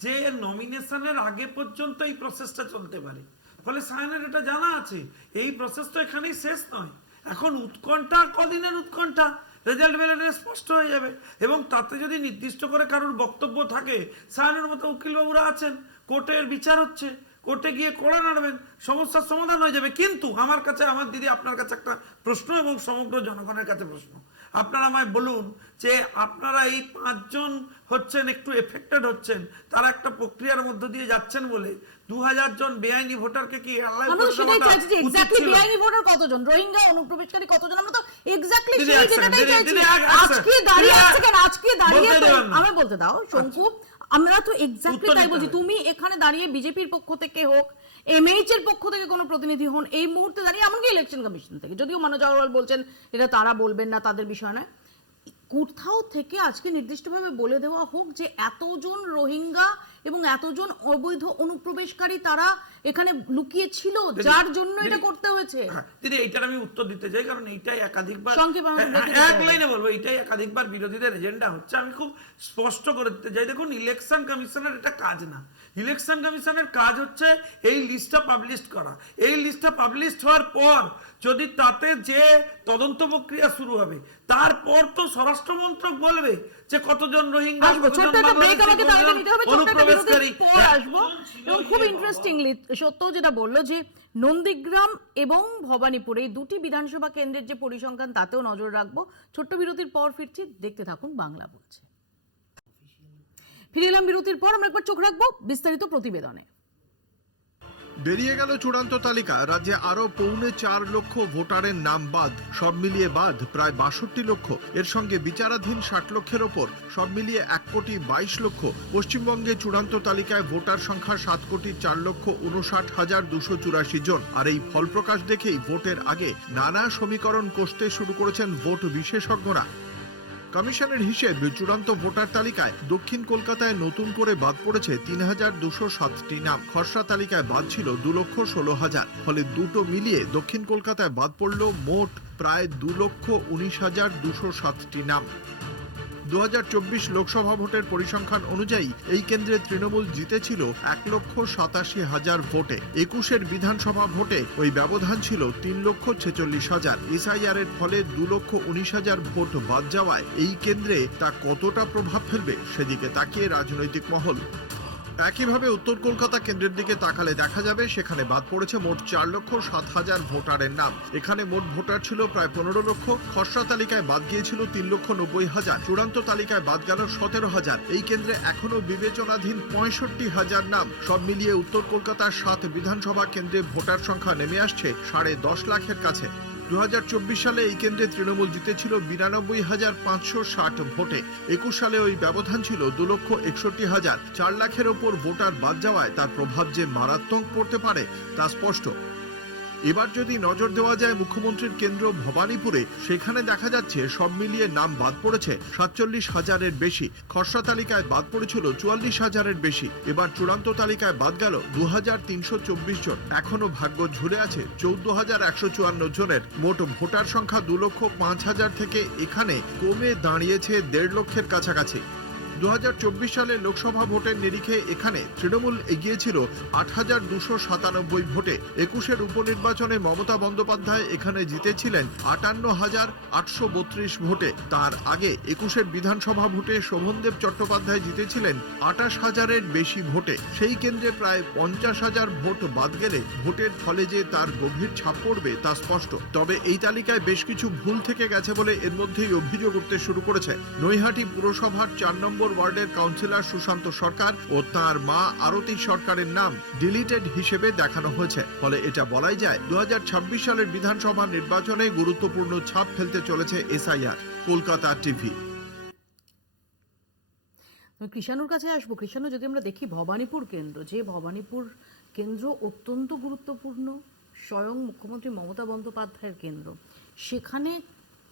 যে নমিনেশনের আগে পর্যন্ত এই প্রসেসটা চলতে পারে, ফলে সায়নের এটা জানা আছে। এই প্রসেস তো এখানেই শেষ নয়, এখন উৎকণ্ঠা কদিনের উৎকণ্ঠা, রেজাল্ট বেরোলে স্পষ্ট হয়ে যাবে। এবং তাতে যদি নির্দিষ্ট করে কারোর বক্তব্য থাকে, সায়নের মতো উকিলবাবুরা আছেন, কোর্টের বিচার হচ্ছে, কোর্টে গিয়ে করে নাড়বেন, সমস্যার সমাধান হয়ে যাবে। কিন্তু আমার কাছে, আমার দিদি, আপনার কাছে একটা প্রশ্ন এবং সমগ্র জনগণের কাছে প্রশ্ন। আপনারা আমায় বলুন যে আপনারা এই 5 জন হচ্ছেন একটু এফেক্টেড হচ্ছেন, তারা একটা প্রক্রিয়ার মধ্য দিয়ে যাচ্ছেন বলে 2000 জন বেআইনি ভোটারকে কি অ্যালাউ আমরা সেটাই চাইছি যে এক্স্যাক্টলি বেআইনি ভোটার কতজন, রোহিঙ্গা অনুপ্রবেশকারী কতজন, আমরা তো এক্স্যাক্টলি সেই ডেটাটাই চাইছি। আজকে দাঁড়িয়ে আছে কেন, আজকে দাঁড়িয়ে আমরা বলতে দাও শঙ্কু, আমরা তো এক্স্যাক্টলি তাই বলছি। তুমি এখানে দাঁড়িয়ে বিজেপির পক্ষ থেকে হোক, এমএইচ এর পক্ষ থেকে কোনো প্রতিনিধি হন, এই মুহূর্তে দাঁড়িয়ে এমনকি ইলেকশন কমিশন থেকে, যদিও মনোজ আগরওয়াল বলছেন এটা তারা বলবেন না, তাদের বিষয় নয়, কোথাও থেকে আজকে নির্দিষ্টভাবে বলে দেওয়া হোক যে এতজন রোহিঙ্গা এবং এতজন অবৈধ অনুপ্রবেশকারী তারা এখানে লুকিয়ে ছিল, যার জন্য এটা করতে হয়েছে? দিদি এইটার আমি উত্তর দিতে চাই, কারণ এইটাই একাধিকবার সংক্ষেপে আমাকে বলতে এক দিতে লাইনে বলবো, এইটাই একাধিকবার বিরোধীদের এজেন্ডা হচ্ছে। আমি খুব স্পষ্ট করে দিতে চাই, দেখুন ইলেকশন কমিশনের এটা কাজ না। ইলেকশন কমিশনের কাজ হচ্ছে এই লিস্টটা পাবলিশ করা। এই লিস্টটা পাবলিশ হওয়ার পর যদি তাতে যে তদন্ত প্রক্রিয়া শুরু হবে, তারপর তো স্বরাষ্ট্র মন্ত্রক বলবে যে কতজন রোহিঙ্গা, আসবো, ছোট্ট একটা ব্রেক আমাকে তাহলে নিতে হবে, ছোট্ট একটা বিরতির পর আসবো। এবং খুব ইন্টারেস্টিংলি সত্য যেটা বললো যে নন্দীগ্রাম এবং ভবানীপুর এই দুটি বিধানসভা কেন্দ্রের যে পরিসংখ্যান তাতেও নজর রাখবো। ছোট্ট বিরতির পর ফিরছি, দেখতে থাকুন বাংলা বলছে। ফিরে এলাম বিরতির পর, আমরা একবার চোখ রাখবো বিস্তারিত প্রতিবেদনে। বেরিয়ে গেল চূড়ান্ত তালিকা। রাজ্যে আরো 4.25 লক্ষ ভোটারের নাম বাদ, সব মিলিয়ে বাদ প্রায় 62 লক্ষ। এর সঙ্গে বিচারাধীন 60 লক্ষের ওপর, সব মিলিয়ে 1,22 লক্ষ। পশ্চিমবঙ্গে চূড়ান্ত তালিকায় ভোটার সংখ্যা 7,04,59,284 জন। আর এই ফল প্রকাশ দেখেই ভোটের আগে নানা সমীকরণ কষতে শুরু করেছেন ভোট বিশেষজ্ঞরা। কমিশনের হিসেব, চূড়ান্ত ভোটার তালিকায় দক্ষিণ কলকাতায় নতুন করে বাদ পড়েছে 3,207টি নাম। খসড়া তালিকায় বাদ ছিল 2,16,000। ফলে দুটো মিলিয়ে দক্ষিণ কলকাতায় বাদ পড়ল মোট প্রায় 2,19,207টি নাম। 2024 লোকসভা ভোটের পরিসংখ্যান অনুযায়ী এই কেন্দ্রে তৃণমূল জিতেছিল 1,87,000 ভোটে। 21 বিধানসভা ভোটে ওই ব্যবধান ছিল 3,46,000। এসআইআর এর ফলে 2,19,000 ভোট বাদ যাওয়ায় এই কেন্দ্রে তা কতটা প্রভাব ফেলবে সেদিকে তাকিয়ে রাজনৈতিক মহল। একইভাবে উত্তর কলকাতা কেন্দ্রের দিকে তাকালে দেখা যাবে সেখানে বাদ পড়েছে মোট 4,07,000 ভোটারের নাম। এখানে মোট ভোটার ছিল প্রায় 15 লক্ষ। খসড়া তালিকায় বাদ গিয়েছিল 3,90,000। চূড়ান্ত তালিকায় বাদ গেল 17,000। এই কেন্দ্রে এখনো বিবেচনাধীন 65,000 নাম। সব মিলিয়ে উত্তর কলকাতার 7 বিধানসভা কেন্দ্রে ভোটার সংখ্যা নেমে আসছে 10.5 লাখের কাছে। 2024 সালে এই কেন্দ্রে তৃণমূল জিতেছিল 92,560 ভোটে। 21 সালে ওই ব্যবধান ছিল 2,61,000। 4 লাখের ওপর ভোটার বাদ যাওয়ায় তার প্রভাব যে মারাত্মক পড়তে পারে তা স্পষ্ট। এবার যদি নজর দেওয়া যায় মুখ্যমন্ত্রীর কেন্দ্র ভবানীপুরে, সেখানে দেখা যাচ্ছে সব মিলিয়ে নাম বাদ পড়েছে 47,000-এর বেশি। খসড়া তালিকায় বাদ পড়েছিল 44,000-এর বেশি। এবার চূড়ান্ত তালিকায় বাদ গেল 2,324 জন। এখনো ভাগ্য ঝুলে আছে 14,154 জনের। মোট ভোটার সংখ্যা 2,05,000 থেকে এখানে কমে দাঁড়িয়েছে 1.5 লক্ষের কাছাকাছি। 2024 সালে লোকসভা ভোটের নিরিখে এখানে তৃণমূল এগিয়েছিল 8,297 ভোটে। 21 উপনির্বাচনে মমতা বন্দ্যোপাধ্যায় এখানে জিতেছিলেন 58,832 ভোটে। তার আগে 21 বিধানসভা ভোটে শোভনদেব চট্টোপাধ্যায় জিতেছিলেন 28,000-এর বেশি ভোটে। সেই কেন্দ্রে প্রায় 50,000 ভোট বাদ গেলে ভোটের ফলে যে তার গভীর ছাপ পড়বে তা স্পষ্ট। তবে এই তালিকায় বেশ কিছু ভুল থেকে গেছে বলে এর মধ্যেই অভিযোগ উঠতে শুরু করেছে। নৈহাটি পুরসভার 4 নম্বর ওয়ার্ডের কাউন্সিলর সুশান্ত সরকার ও তার মা আরতি সরকারের নাম ডিলিটেড হিসেবে দেখানো হয়েছে। ফলে এটা বলাই যায় 2026 সালের বিধানসভা নির্বাচনে গুরুত্বপূর্ণ ছাপ ফেলতে চলেছে এসআইআর। কলকাতা টিভি। কৃষাণুর কাছে আসবো। কৃষাণু, যদি আমরা দেখি ভবানীপুর কেন্দ্র, যে ভবানীপুর কেন্দ্র অত্যন্ত গুরুত্বপূর্ণ, স্বয়ং মুখ্যমন্ত্রী মমতা বন্দ্যোপাধ্যায়ের কেন্দ্র, সেখানে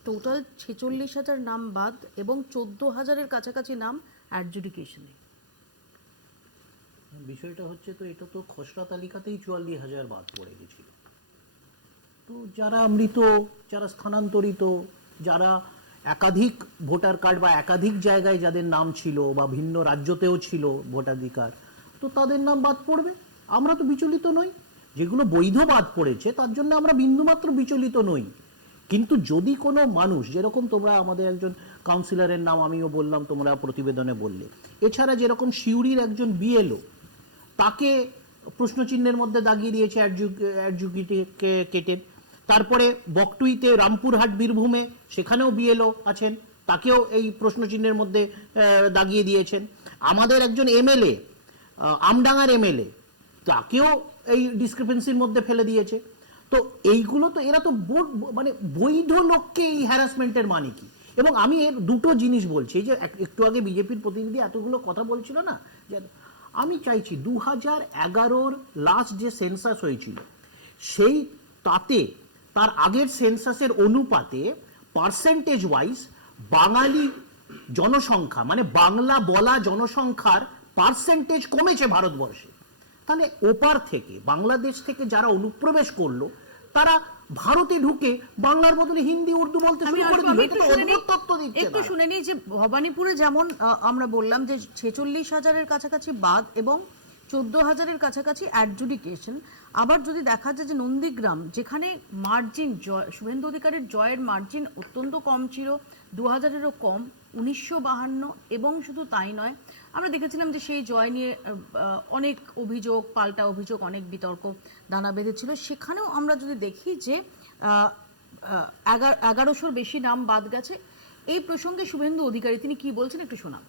টোটাল 46,000 নাম বাদ এবং 14,000-এর কাছাকাছি নাম অ্যাডজুডিকেশনে। বিষয়টা হচ্ছে, তো এটা তো খসড়া তালিকাতেই 44,000 বাদ পড়ে গেছিল। তো যারা মৃত, যারা স্থানান্তরিত, যারা একাধিক ভোটার কার্ড বা একাধিক জায়গায় যাদের নাম ছিল বা ভিন্ন রাজ্যতেও ছিল ভোটাধিকার, তো তাদের নাম বাদ পড়বে। আমরা তো বিচলিত নই। যেগুলো বৈধ বাদ পড়েছে তার জন্য আমরা বিন্দুমাত্র বিচলিত নই। কিন্তু যদি কোনো মানুষ, যেরকম তোমরা আমাদের একজন কাউন্সিলরের নাম আমিও বললাম, তোমরা প্রতিবেদনে বললে, এছাড়া যেরকম সিউড়ির একজন বিএলও, তাকে প্রশ্নচিহ্নের মধ্যে দাগিয়ে দিয়েছে অ্যাডজুডিকেটেড। তারপরে বকটুইতে, রামপুরহাট, বীরভূমে, সেখানেও বিএলও আছেন, তাকেও এই প্রশ্নচিহ্নের মধ্যে দাগিয়ে দিয়েছেন। আমাদের একজন এমএলএ, আমডাঙ্গার এমএলএ, তাকেও এই ডিসক্রিপেন্সির মধ্যে ফেলে দিয়েছে। তো এইগুলো তো, এরা তো মানে বৈধ লোককে এই হ্যারাসমেন্টের মানে কি? এবং আমি এর দুটো জিনিস বলছি, যে একটু আগে বিজেপির প্রতিনিধি এতগুলো কথা বলছিল না, যে আমি চাইছি 2011-র লাস্ট যে সেন্সাস হয়েছিল, সেই তাতে তার আগের সেন্সাসের অনুপাতে পার্সেন্টেজ ওয়াইজ বাঙালি জনসংখ্যা, মানে বাংলা বলা জনসংখ্যার পার্সেন্টেজ কমেছে ভারতবর্ষে, তাহলে ওপার থেকে বাংলাদেশ থেকে যারা অনুপ্রবেশ করলো তারা ভারতে ঢুকে বাংলার বদলে হিন্দি উর্দু বলতে আমি শুরু করে আসবো, দিল। আমি এটা তো অদ্ভুত তত্ত্ব দিচ্ছে একটু না। শুনে নিই যে ভবানীপুরে যেমন আমরা বললাম যে 46,000-এর কাছাকাছি বাদ এবং 14,000-এর কাছাকাছি অ্যাডজুডিকেশন। আবার যদি দেখা যায় যে নন্দীগ্রাম, যেখানে মার্জিন শুভেন্দু অধিকারীর জয়ের মার্জিন অত্যন্ত কম ছিল, 2,000-এরও কম, 1952, এবং শুধু তাই নয়, আমরা দেখেছিলাম যে সেই জয় নিয়ে অনেক অভিযোগ, পাল্টা অভিযোগ, অনেক বিতর্ক দানা বেঁধেছিল। সেখানেও আমরা যদি দেখি যে 1100-র বেশি নাম বাদ গেছে। এই প্রসঙ্গে শুভেন্দু অধিকারী তিনি কি বলছেন একটু শোনাব।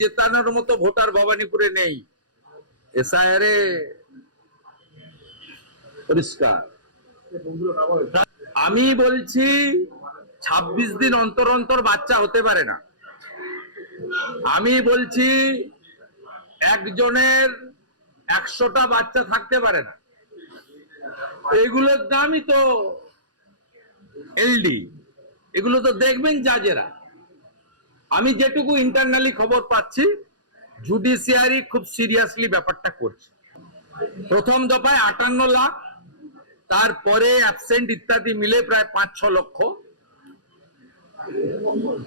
জেতানোর মতো ভোটার ভবানীপুরে নেই, এসআইআরে পরিষ্কার। আমি বলছি 26 দিন অন্তর অন্তর বাচ্চা হতে পারে না। আমি বলছি একজনের 100টা বাচ্চা থাকতে পারে না। এগুলোর দামই তো এলডি, এগুলো তো দেখবেন জাজেরা। আমি যেটুকু ইন্টারনালি খবর পাচ্ছি, জুডিশিয়ারি খুব সিরিয়াসলি ব্যাপারটা করছে। প্রথম দফায় 58 লাখ, তারপরে অ্যাবসেন্ট ইত্যাদি মিলে প্রায় 5-6 লক্ষ,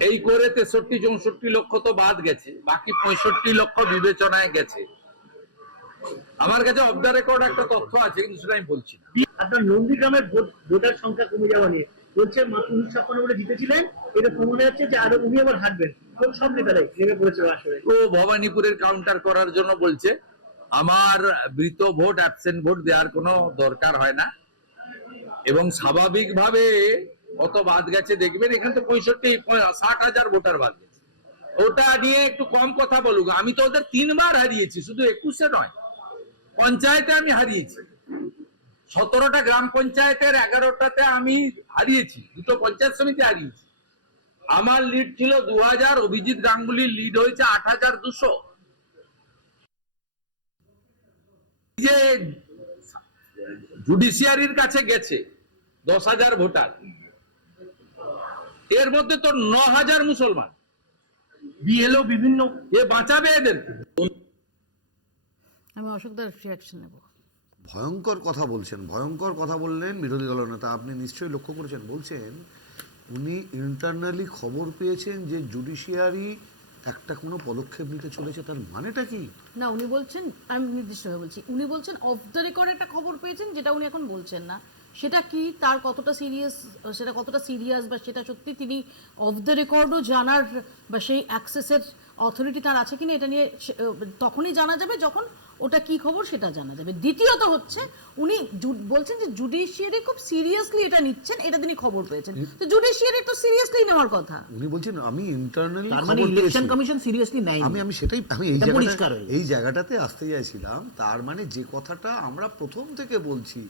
এই করে 63-64 লক্ষ তো বাদ গেছে, বাকি 65 লক্ষ বিবেচনায় গেছে। আমার কাছে অফ দ্য রেকর্ড একটা তথ্য আছে, কিন্তু সেটা আমি বলছি না। আপনার নন্দীগ্রামের ভোটার সংখ্যা কমে যাওয়া নিয়ে বলছে মাত্র 1956 বলে জিতেছিলেন, এটা প্রমাণ হচ্ছে যে আরো উনি আবার হারবেন। সব নেতারাই নেমে পড়েছে আসলে। ও ভবানীপুরের কাউন্টার করার জন্য বলছে। আমার মৃত ভোট, অ্যাবসেন্ট ভোট দেওয়ার কোনো দরকার হয় না, এবং স্বাভাবিকভাবে কত বাদ গেছে দেখবেন। এখানে তো 65-60 ভোটার বাদ গেছে, ওটা নিয়ে একটু কম কথা বলুক। আমি তো ওদের 3 বার হারিয়েছি, শুধু 21-এ নয়, পঞ্চায়েতে আমি হারিয়েছি। 17টা গ্রাম পঞ্চায়েতের 11টাতে আমি হারিয়েছি, 2টো পঞ্চায়েত সমিতি হারিয়েছি। আমার লিড ছিল 2000, অভিজিৎ গাঙ্গুলির লিড হয়েছে 8200। যে জুডিশিয়ারির কাছে গেছে 10,000 ভোটার, এর মধ্যে তো 9,000 মুসলমান। বিএলও বিভিন্ন, এ বাঁচাবে এদেরকে। আমি অশোকদার রিঅ্যাকশন নেব। ভয়ঙ্কর কথা বলছেন, ভয়ঙ্কর কথা বললেন বিরোধী দলনেতা। আপনি নিশ্চয়ই লক্ষ্য করেছেন, বলছেন উনি ইন্টারনালি খবর পেয়েছেন যে জুডিশিয়ারি একটা কোনো পদক্ষেপ নিতে চলেছে। তার মানেটা কি? না, উনি বলছেন, আমি নির্দিষ্টভাবে বলছি, উনি বলছেন অফ দ্য রেকর্ড একটা খবর পেয়েছেন, যেটা উনি এখন বলছেন না। সেটা কি, তার কতটা সিরিয়াস, সেটা কতটা সিরিয়াস, বা সেটা সত্যি তিনি অফ দ্য রেকর্ডও জানার বা সেই অ্যাক্সেসের অথরিটি তার আছে কিনা, এটা নিয়ে তখনই জানা যাবে যখন ওটা কি খবর সেটা জানা যাবে। দ্বিতীয়ত হচ্ছে, উনি বলছেন যে জুডিশিয়ারি খুব সিরিয়াসলি এটা নিচ্ছেন, এটা তিনি খবর পেয়েছেন। তো জুডিশিয়ারি তো সিরিয়াসলি নেওয়ার কথা। উনি বলছেন আমি ইন্টারনালি, তার মানে ইলেকশন কমিশন সিরিয়াসলি নেয়নি। আমি সেটাই, আমি পরিষ্কার হয়ে এই জায়গাটাতে আসতে চাইছিলাম। তার মানে যে কথাটা আমরা প্রথম থেকে বলছি,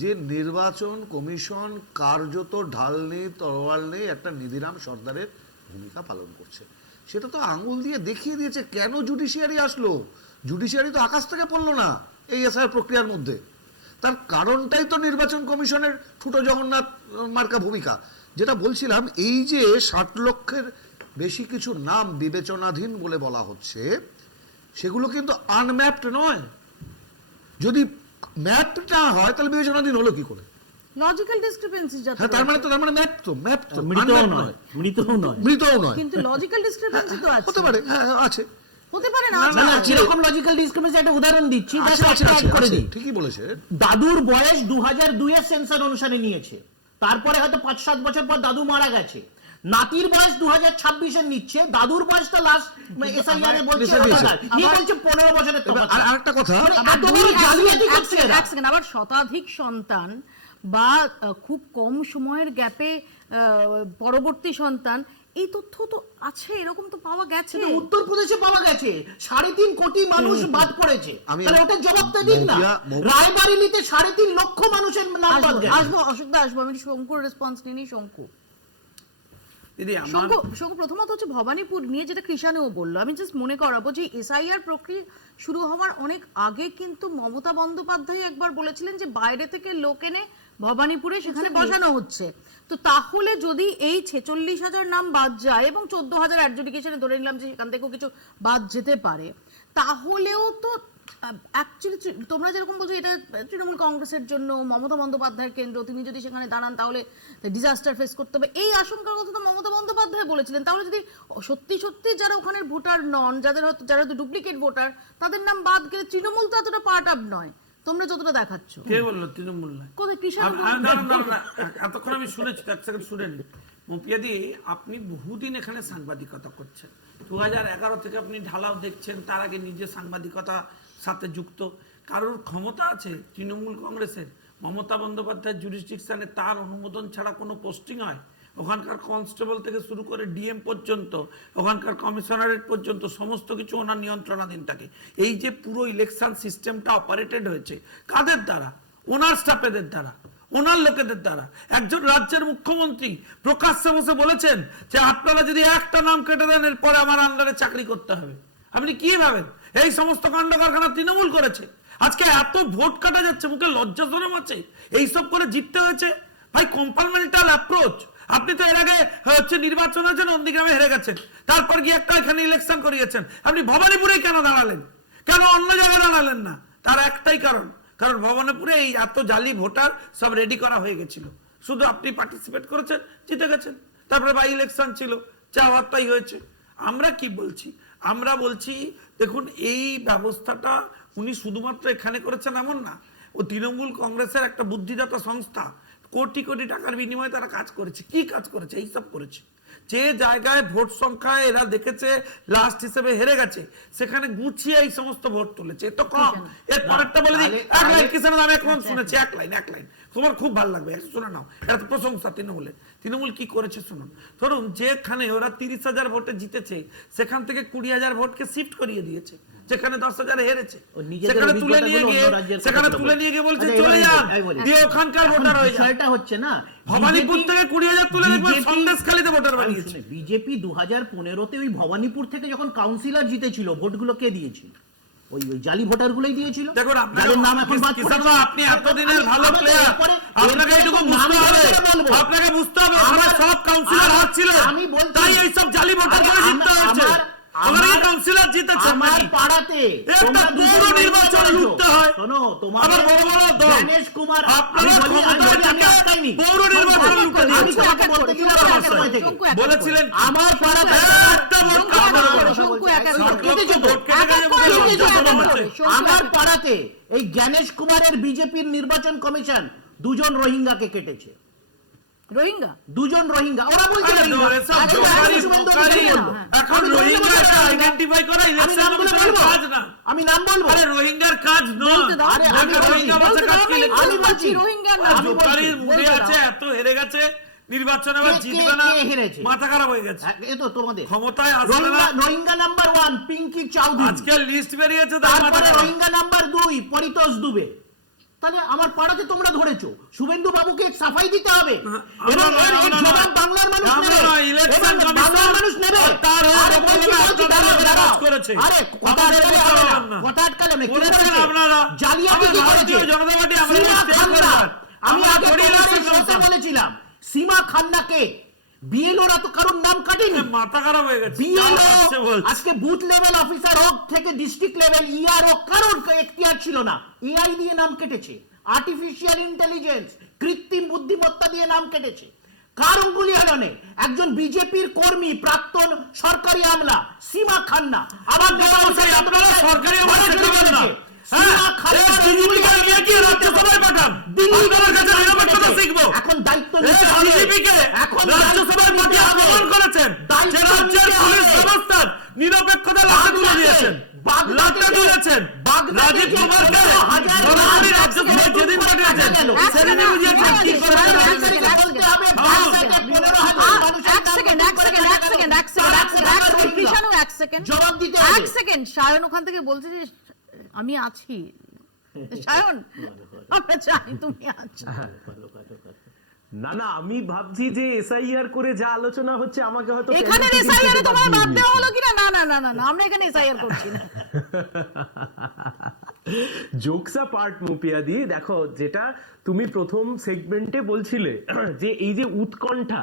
যে নির্বাচন কমিশন কার্যত ঢাল নেই, তরোয়াল নেই, একটা নিধিরাম সর্দারের ভূমিকা পালন করছে। সেটা তো আঙুল দিয়ে দেখিয়ে দিয়েছে। কেন জুডিশিয়ারি আসলো? জুডিশিয়ারি তো আকাশ থেকে পড়লো না এই এসআইআর প্রক্রিয়ার মধ্যে। তার কারণটাই তো নির্বাচন কমিশনের ঠুটো জগন্নাথ মার্কা ভূমিকা। যেটা বলছিলাম, এই যে 60 লক্ষের বেশি কিছু নাম বিবেচনাধীন বলে বলা হচ্ছে, সেগুলো কিন্তু আনম্যাপড নয়। যদি ম্যাপ না হয় তাহলে বিবেচনাধীন হলো কি করে? লজিক্যাল ডিসক্রিপেন্সি যা, হ্যাঁ, তার মানে ম্যাপ তো মৃতও নয়, কিন্তু লজিক্যাল ডিসক্রিপেন্সি তো আছে। হতে পারে, হ্যাঁ আছে, হতে পারে না। না, কিরকম লজিক্যাল ডিসক্রিপেন্সি একটা উদাহরণ দিচ্ছি, ঠিকই বলেছে। দাদুর বয়স 2002 এর সেন্সার অনুসারে নিয়েছে, তারপরে হয়তো 5-7 বছর পর দাদু মারা গেছে। নাতির বয়স 2026 এর নিচ্ছে, দাদুর বয়সটা লাস্ট এসআইআর এ বলছে 15 বছরের তফাৎ। আর আরেকটা কথা, আবার শতাধিক সন্তান বা খুব কম সময়ের গ্যাপে পরবর্তী সন্তান, এই তথ্য তো আছে, এরকম তো পাওয়া গেছে। উত্তরপ্রদেশে পাওয়া গেছে 3.5 কোটি মানুষ বাদ পড়েছে। তাহলে ওটা জবাবটা দিন না। রায়বারেলিতে 3.5 লক্ষ মানুষের নাম বাদ গেছে। আসবো অশোকদা, আসবো। আমি শঙ্কুর রেসপন্স নিয়ে শঙ্কু। দিদি আমার শঙ্কু প্রথমত হচ্ছে ভবানীপুর নিয়ে যেটা কৃষাণও বললো, আমি জাস্ট মনে করাবো যে এসআইআর প্রক্রিয়া শুরু হওয়ার অনেক আগে কিন্তু মমতা বন্দ্যোপাধ্যায় একবার বলেছিলেন যে বাইরে থেকে লোক এনে ভবানীপুরে সেখানে বসানো হচ্ছে। তো তাহলে যদি এই 46,000 নাম বাদ যায় এবং 14,000 অ্যাডজুডিকেশনে ধরে নিলাম যে সেখান থেকেও কিছু বাদ যেতে পারে, তাহলেও তো অ্যাকচুয়ালি তোমরা যেরকম বলছো এটা তৃণমূল কংগ্রেসের জন্য মমতা বন্দ্যোপাধ্যায়ের কেন্দ্র, তিনি যদি সেখানে দাঁড়ান তাহলে ডিজাস্টার ফেস করতে হবে, এই আশঙ্কার কথা তো মমতা বন্দ্যোপাধ্যায় বলেছিলেন। তাহলে যদি সত্যি সত্যি যারা ওখানের ভোটার নন, যারা ডুপ্লিকেট ভোটার, তাদের নাম বাদ গেলে তৃণমূল তো এতটা পার্ট আপ নয় তোমরা যতটা দেখাচ্ছ। কে বললো তৃণমূল নয়? কোথায় কৃষাণ? এতক্ষণ আমি শুনেছি, এক সেকেন্ড শুনে নি। মুপিয়াদি, আপনি বহুদিন এখানে সাংবাদিকতা করছেন, 2011 থেকে আপনি ঢালাও দেখছেন, তার আগে নিজে সাংবাদিকতা সাথে যুক্ত। কারোর ক্ষমতা আছে তৃণমূল কংগ্রেসের মমতা বন্দ্যোপাধ্যায়ের জুরিসডিকশনে তার অনুমোদন ছাড়া কোনো পোস্টিং হয়? ওখানকার কনস্টেবল থেকে শুরু করে ডিএম পর্যন্ত, ওখানকার কমিশনারেট পর্যন্ত সমস্ত কিছু ওনার নিয়ন্ত্রণাধীন থাকে। এই যে পুরো ইলেকশন সিস্টেমটা অপারেটেড হয়েছে কাদের দ্বারা? ওনার স্টাফেদের দ্বারা, ওনার লোকেদের দ্বারা। একজন রাজ্যের মুখ্যমন্ত্রী প্রকাশ্যে বসে বলেছেন যে আপনারা যদি একটা নাম কেটে দেন এরপরে আমার আন্ডারে চাকরি করতে হবে। আপনি কি ভাবেন এই সমস্ত কাণ্ড কারখানা তৃণমূল করেছে? আজকে এত ভোট কাটা যাচ্ছে, মুখে লজ্জা শরম আছে, এইসব করে জিততে হয়েছে। ভাই, কম্পার্টমেন্টাল অ্যাপ্রোচ। আপনি তো এর আগে হচ্ছে নির্বাচন হয়েছে নন্দীগ্রামে হেরে গেছেন, তারপর গিয়ে একটা এখানে ইলেকশন করিয়েছেন। আপনি ভবানীপুরে কেন দাঁড়ালেন? কেন অন্য জায়গায় দাঁড়ালেন না? তার একটাই কারণ, কারণ ভবানীপুরে এই এত জালি ভোটার সব রেডি করা হয়ে গেছিল, শুধু আপনি পার্টিসিপেট করেছেন, জিতে গেছেন। তারপরে বাই ইলেকশন ছিল, যা হওয়ার তাই হয়েছে। আমরা কি বলছি? আমরা বলছি দেখুন, এই ব্যবস্থাটা উনি শুধুমাত্র এখানে করেছেন এমন না, ও তৃণমূল কংগ্রেসের একটা বুদ্ধিদাতা সংস্থা, কোটি কোটি টাকার বিনিময়ে তারা কাজ করেছে। কি কাজ করেছে? এইসব করেছে। যে জায়গায় ভোট সংখ্যা এরা দেখেছে লাস্ট হিসেবে হেরে গেছে, সেখানে গুছিয়ে এই সমস্ত ভোট তুলেছে। তো কম। এর পরেরটা বলে দিই, এক লাইন কিষানের নামে এখন শুনেছি, এক লাইন তোমার খুব ভালো লাগবে, শুনে নাও। এটা তো প্রশংসা তৃণমূলের। তৃণমূল কি করেছে শুনুন। ধরুন যেখানে ওরা 30,000 ভোটে জিতেছে, সেখান থেকে 20,000 ভোটকে শিফট করিয়ে দিয়েছে। যেখানে 10,000 হেরেছে, সেখানে তুলে নিয়ে গিয়ে বলছে চলে যান, দিয়ে ওখানকার ভোটার হয়ে যায়। এটা হচ্ছে না, ভবানীপুর থেকে 20,000 তুলে দিয়ে সন্দেশখালীতে ভোটার বানিয়েছে। বিজেপি 2015-তে ওই ভবানীপুর থেকে যখন কাউন্সিলর জিতেছিল, ভোটগুলো কে দিয়েছিল? ওই জালি ভোটারগুলোই দিয়েছিল। দেখুন, যাদের নাম এখন বাদ পড়েছে। আপনি এতদিনের ভালো প্লেয়ার, আপনাকে এইটুকু বুঝতে হবে, আপনাকে বুঝতে হবে আমরা সব কাউন্সিলর হারছিলেন, তাই এই সব জালি ভোটার করে জিততে হয়েছে। আমার কাউন্সিলর জিতেছে, আমার পাড়াতে একটা পুরো নির্বাচন লুটতে হয়। শোনো, তোমার বড় বড় দল গণেশ কুমার, আপনারা ক্ষমতায় থেকে পৌর নির্বাচন লুটে দিয়েছে। বলেছিলেন আমার পাড়াতে আমার পাড়াতে এই গণেশ কুমারের বিজেপির নির্বাচন কমিশন 2 রোহিঙ্গাকে কেটেছে। রোহিঙ্গা? 2 রোহিঙ্গা। ওরা বলছে এখন রোহিঙ্গা আইডেন্টিফাই করা ইলেকশন কমিশনের কাজ না। আমি নাম বলবো? আরে রোহিঙ্গার কাজ নয়। আরে আমি রোহিঙ্গা ভাষা কাজ কি? আমি বলছি রোহিঙ্গার নাম। জোকারির মুড়ে আছে, এত হেরে গেছে নির্বাচনে, আবার জিতবে না, মাথা খারাপ হয়ে গেছে। এ তো তোমাদের ক্ষমতায় আসলে না। রোহিঙ্গা নাম্বার 1 পিঙ্কি চৌধুরী, আজকে লিস্ট বেরিয়েছে, তারপরে রোহিঙ্গা নাম্বার 2 পরিতোষ দুবে। তাহলে আমার পাড়াতে তোমরা ধরেছো, শুভেন্দু বাবুকে সাফাই দিতে হবে এবং এর জবাব বাংলার মানুষ নেবে। বাংলার মানুষ নেবে। আরে কথা আটকালে না, জালিয়াতি কি করেছে? আমি আগে বলেছিলাম, সীমা খান্নাকে বিএলওরা তো কারোর নাম কাটেনি, মাথা খারাপ হয়ে গেছে। আজকে বুথ লেভেল অফিসার হোক থেকে ডিস্ট্রিক্ট লেভেল ইআরও কারোর এখতিয়ার ছিল না, এআই দিয়ে নাম কেটেছে, আর্টিফিশিয়াল ইন্টেলিজেন্স কৃত্রিম বুদ্ধিমত্তা দিয়ে নাম কেটেছে। কার অঙ্গুলি হেলনে? একজন বিজেপির কর্মী, প্রাক্তন সরকারি আমলা সীমা খান্না। আমার আপনারা সরকারি আমলা শেখাবেন না। এখন দায়িত্ব নিরপেক্ষতা তুলে দিয়েছেন, তুলেছেন রাজীব কুমারকে রাজ্যসভায় যেদিন পাঠিয়েছেন সেদিনই বুঝিয়েছেন কি করতে। সায়ন ওখান থেকে বলছে যে আমি আছি। সায়ন, আমরা চাই তুমি আছো। না না, আমি ভাবছি যে এসআইআর করে যা আলোচনা হচ্ছে আমাকে হয়তো এখানে এসআইআর তোমার বাদ দেওয়া হলো কিনা? না না না না না, আমরা এখানে এসআইআর করছি না। জোকসা পার্ট মুপিয়াদি, দেখো যেটা তুমি প্রথম সেগমেন্টে বলছিলে যে এই যে উৎকণ্ঠা,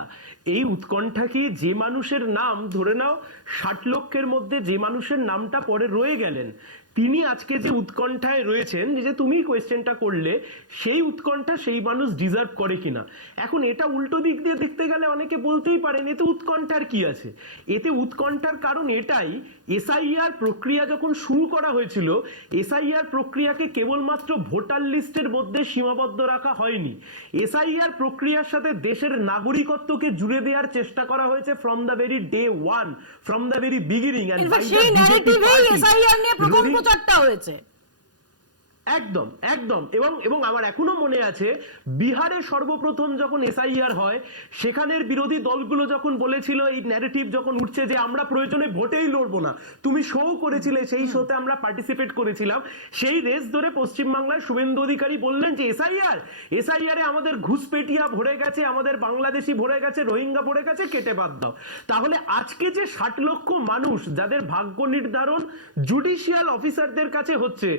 এই উৎকণ্ঠা কি যে মানুষের নাম ধরে নাও 60 লক্ষের মধ্যে যে মানুষের নামটা পরে রয়ে গেলেন, তিনি আজকে যে উৎকণ্ঠায় রয়েছেন, যে তুমি কোয়েশ্চেনটা করলে, সেই উৎকণ্ঠা সেই মানুষ ডিজার্ভ করে কিনা। এখন এটা উল্টো দিক দিয়ে দেখতে গেলে অনেকে বলতেই পারেন এতে উৎকণ্ঠার কি আছে। এতে উৎকণ্ঠার কারণ এটাই, এসআইআর প্রক্রিয়া যখন শুরু করা হয়েছিল, এসআইআর প্রক্রিয়াকে কেবলমাত্র ভোটার লিস্টের মধ্যে সীমাবদ্ধ রাখা হয়নি। এসআইআর প্রক্রিয়ার সাথে দেশের নাগরিকত্বকে জুড়ে দেওয়ার চেষ্টা করা হয়েছে from the very day one, from the very beginning. সেই ন্যারেটিভেই এসআইআর নিয়ে প্রথম প্রচারটা হয়েছে। একদম একদম। এবং আমার এখনো মনে আছে বিহারে সর্বপ্রথম যখন এসআইআর হয়, সেখানের বিরোধী দলগুলো যখন বলেছিল, এই ন্যারেটিভ যখন উঠছে যে আমরা প্রয়োজনে ভোটেই লড়বো না, তুমি শো করেছিলে, সেই শোতে আমরা পার্টিসিপেট করেছিলাম, সেই রেস ধরে পশ্চিমবাংলায় শুভেন্দু অধিকারী বললেন যে এসআইআরে আমাদের ঘুষপেটিয়া ভরে গেছে, আমাদের বাংলাদেশি ভরে গেছে, রোহিঙ্গা ভরে গেছে, কেটে বাদ দাও। তাহলে আজকে যে 60 লক্ষ মানুষ যাদের ভাগ্য নির্ধারণ জুডিশিয়াল অফিসারদের কাছে হচ্ছে,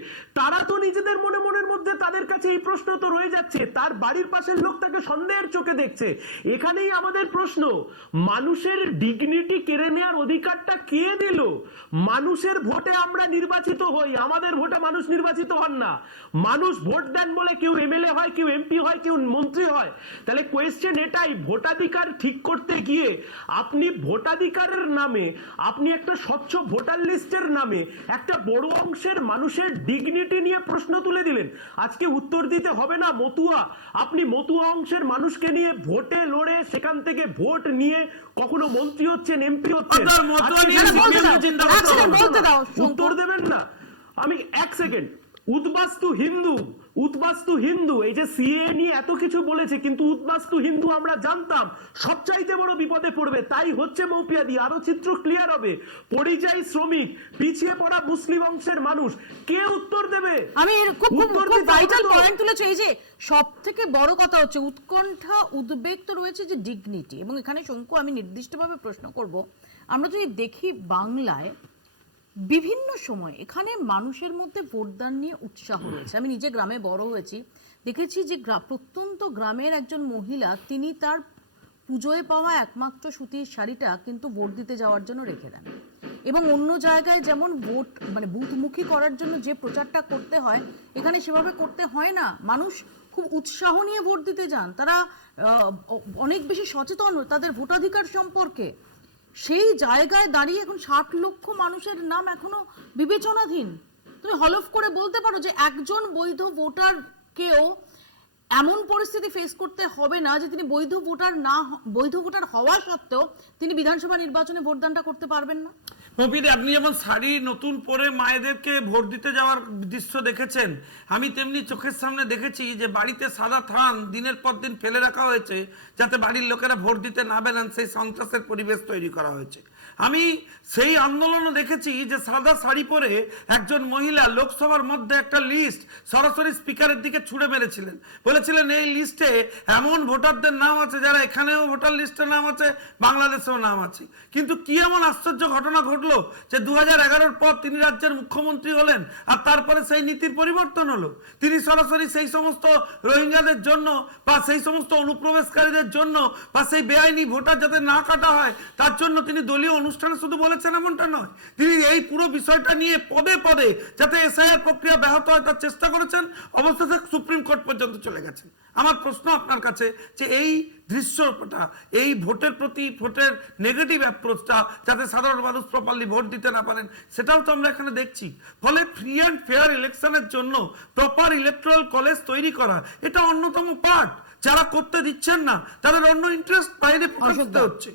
তারা তো নিজেদের মনের মধ্যে তাদের কাছে এই প্রশ্ন তো রয়ে যাচ্ছে, তার বাড়ির পাশের লোক তাকে সন্দেহের চোখে দেখছে। এখানেই আমাদের প্রশ্ন, মানুষের ডিগনিটি কেড়ে নেওয়ার অধিকারটা কে দিল? মানুষের ভোটে আমরা নির্বাচিত হই, আমাদের ভোটে মানুষ নির্বাচিত হন না। মানুষ ভোট দেন বলে কেউ এমএলএ হয়, কেউ এমপি হয়, কেউ মন্ত্রী হয়। তাহলে কোয়েশ্চেন এটাই, ভোটাধিকার ঠিক করতে গিয়ে আপনি ভোটাধিকারের নামে, আপনি একটা স্বচ্ছ ভোটার লিস্টের নামে একটা বড় অংশের মানুষের ডিগনিটি নিয়ে প্রশ্ন তুলে দিলেন। আজকে উত্তর দিতে হবে না মতুয়া, আপনি মতুয়া অংশের মানুষকে নিয়ে ভোটে লড়ে সেখান থেকে ভোট নিয়ে কখনো মন্ত্রী হচ্ছেন, এমপি হচ্ছেন, উত্তর দেবেন না। আমি এক সেকেন্ড, উদ্বাস্তু হিন্দু এই যে সিএ নিয়ে এত কিছু বলেছে, কিন্তু উদ্বাস্তু হিন্দু আমরা জানতাম সবচাইতে বড় বিপদে পড়বে। তাই হচ্ছে মৌপিয়াদি, আরো চিত্র ক্লিয়ার হবে। পরিযায়ী শ্রমিক, পিছিয়ে পড়া মুসলিম অংশের মানুষ, কে উত্তর দেবে? আমি খুব ভাইটাল পয়েন্ট তুলেছি। এই যে সব থেকে বড় কথা হচ্ছে উৎকণ্ঠা, উদ্বেগ তো রয়েছে যে ডিগনিটি। এবং এখানে শঙ্কু, আমি নির্দিষ্টভাবে প্রশ্ন করব, আমরা যদি দেখি বাংলায় বিভিন্ন সময় এখানে মানুষের মধ্যে ভোটদান নিয়ে উৎসাহ রয়েছে। আমি নিজে গ্রামে বড় হয়েছি, দেখেছি যে প্রত্যন্ত গ্রামের একজন মহিলা, তিনি তার পুজোয় পাওয়া একমাত্র সুতির শাড়িটা কিন্তু ভোট দিতে যাওয়ার জন্য রেখে দেন। এবং অন্য জায়গায় যেমন ভোট মানে বুথমুখী করার জন্য যে প্রচারটা করতে হয়, এখানে সেভাবে করতে হয় না। মানুষ খুব উৎসাহ নিয়ে ভোট দিতে যান, তারা অনেক বেশি সচেতন তাদের ভোটাধিকার সম্পর্কে। সেই জায়গায় দাঁড়িয়ে এখন 60 লক্ষ মানুষের নাম এখনো বিবেচনাধীন। তুমি হলফ করে বলতে পারো যে একজন বৈধ ভোটারকেও এমন পরিস্থিতি ফেস করতে হবে না যে তিনি বৈধ ভোটার হওয়া সত্ত্বেও তিনি বিধানসভা নির্বাচনে ভোটদানটা করতে পারবেন না? কবির, আপনি যেমন শাড়ি নতুন পরে মায়েদেরকে ভোট দিতে যাওয়ার দৃশ্য দেখেছেন, আমি তেমনি চোখের সামনে দেখেছি যে বাড়িতে সাদা থান দিনের পর দিন ফেলে রাখা হয়েছে যাতে বাড়ির লোকেরা ভোট দিতে না বেরান, সেই সন্ত্রাসের পরিবেশ তৈরি করা হয়েছে। আমি সেই আন্দোলনও দেখেছি যে সাদা শাড়ি পরে একজন মহিলা লোকসভার মধ্যে একটা লিস্ট সরাসরি স্পিকারের দিকে ছুড়ে মেরেছিলেন, বলেছিলেন এই লিস্টে এমন ভোটারদের নাম আছে যারা এখানেও ভোটার লিস্টে নাম আছে, বাংলাদেশেও নাম আছে। কিন্তু কি এমন আশ্চর্য ঘটনা ঘটলো যে 2011-র পর তিনি রাজ্যের মুখ্যমন্ত্রী হলেন, আর তারপরে সেই নীতির পরিবর্তন হলো। তিনি সরাসরি সেই সমস্ত রোহিঙ্গাদের জন্য বা সেই সমস্ত অনুপ্রবেশকারীদের জন্য বা সেই বেআইনি ভোটার যাতে না কাটা হয় তার জন্য তিনি দলীয় অনুষ্ঠানে শুধু বলেছেন এমনটা নয়, তিনি এই পুরো বিষয়টা নিয়ে পদে পদে যাতে এসআইআর প্রক্রিয়া ব্যাহত হয় তার চেষ্টা করেছেন, অবশেষে সুপ্রিম কোর্ট পর্যন্ত চলে গেছেন। আমার প্রশ্ন আপনার কাছে যে এই দৃশ্যটা, এই ভোটের প্রতি ভোটের নেগেটিভ অ্যাপ্রোচটা যাতে সাধারণ মানুষ প্রপারলি ভোট দিতে না পারেন, সেটাও তো আমরা এখানে দেখছি। ফলে ফ্রি অ্যান্ড ফেয়ার ইলেকশনের জন্য প্রপার ইলেকট্রাল কলেজ তৈরি করা এটা অন্যতম পার্ট। যারা করতে দিচ্ছেন না তাদের অন্য ইন্টারেস্ট বাইরে প্রকাশিত হচ্ছে।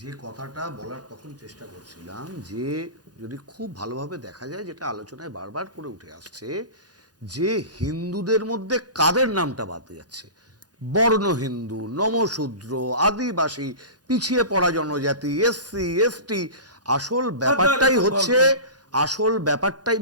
যে কথাটা বলার তখন চেষ্টা করছিলাম, যে যদি খুব ভালোভাবে দেখা যায়, যেটা আলোচনায় বারবার করে উঠে আসছে, যে হিন্দুদের মধ্যে কাদের নামটা বাদ যাচ্ছে, বর্ণ হিন্দু, নমশূদ্র, আদিবাসী, পিছিয়ে পড়া জনজাতি, এসসি এসটি, আসল ব্যাপারটাই হচ্ছে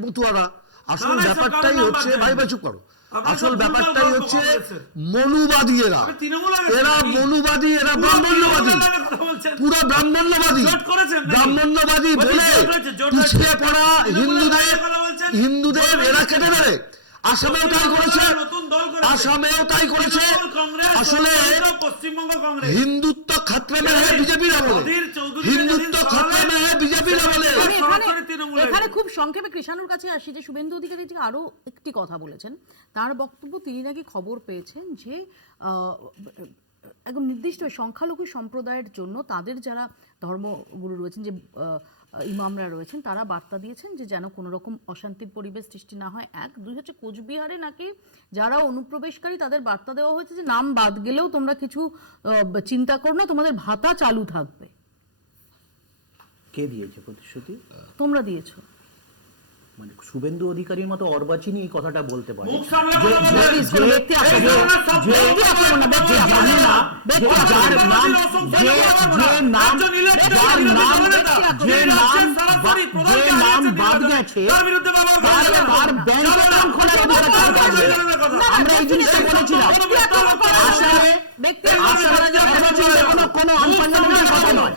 মতুয়ারা, আসল ব্যাপারটাই হচ্ছে, ভাই চুপ করো, আপনারা আসল তো ব্যাপারটাই ভুলভাল হচ্ছে কংগ্রেসের। মনুবাদী এরা আপনি তৃণমূল আগে এরা ছিলেন। মনুবাদী, এরা পুরো ব্রাহ্মণ্যবাদী, তৃণমূলের কথা বলছেন। পুরো ব্রাহ্মণ্যবাদী, জোট করেছেন নাকি? ব্রাহ্মণ্যবাদী বলছি, বলে জোট হয়েছে, জোট পিছিয়ে হয়েছে। পড়া তৃণমূলের কথা বলছেন। হিন্দুদের জোট এরা হয়েছে। কেটে দেবে। আসামেও তাই করেছে, নতুন দল করেছে। আসামেও তাই করেছে। তৃণমূল কংগ্রেস, আসলে পশ্চিমবঙ্গ কংগ্রেস। হিন্দুত্ব খাতরা মে হ্যায় বিজেপির আমলে, অধীর চৌধুরী হিন্দুত্ব যেদিন খাতরা মে হ্যায় বিজেপির আমলে। আমি সরাসরি তৃণমূলের। এখানে খুব সংক্ষেপে কৃষাণুর কাছে আসি যে শুভেন্দু অধিকারী যে আরো একটি কথা বলেছেন, তার বক্তব্য তিনি নাকি খবর পেয়েছেন যে একদম নির্দিষ্ট সংখ্যালঘু সম্প্রদায়ের জন্য তাদের যারা ধর্মগুরু রয়েছেন, যে ইমামরা রয়েছেন, তারা বার্তা দিয়েছেন যে যেন কোনো রকম অশান্তির পরিবেশ সৃষ্টি না হয়। এক, দুই হচ্ছে কোচবিহারে নাকি যারা অনুপ্রবেশকারী তাদের বার্তা দেওয়া হয়েছে যে নাম বাদ গেলেও তোমরা কিছু চিন্তা করো না, তোমাদের ভাতা চালু থাকবে। কে দিয়েছে প্রতিশ্রুতি? তোমরা দিয়েছো। মানে শুভেন্দু অধিকারীর মতো অর্বাচীনই এই কথাটা বলতে পারে। মুখ সামলে কথা বলবেন। কোনো ব্যক্তি আক্রমণ না, ব্যক্তি আক্রমণ না, ব্যক্তি আক্রমণ না, ব্যক্তি যার আক্রমণ না। নাম যে নাম যার নাম যে নাম বাদ গেছে তার ব্যাংক অ্যাকাউন্ট খোলার অধিকার কার থাকবে? আমরা এই জিনিসটা বলেছিলাম। কোনো আনপার্লামেন্টারি কথা নয়,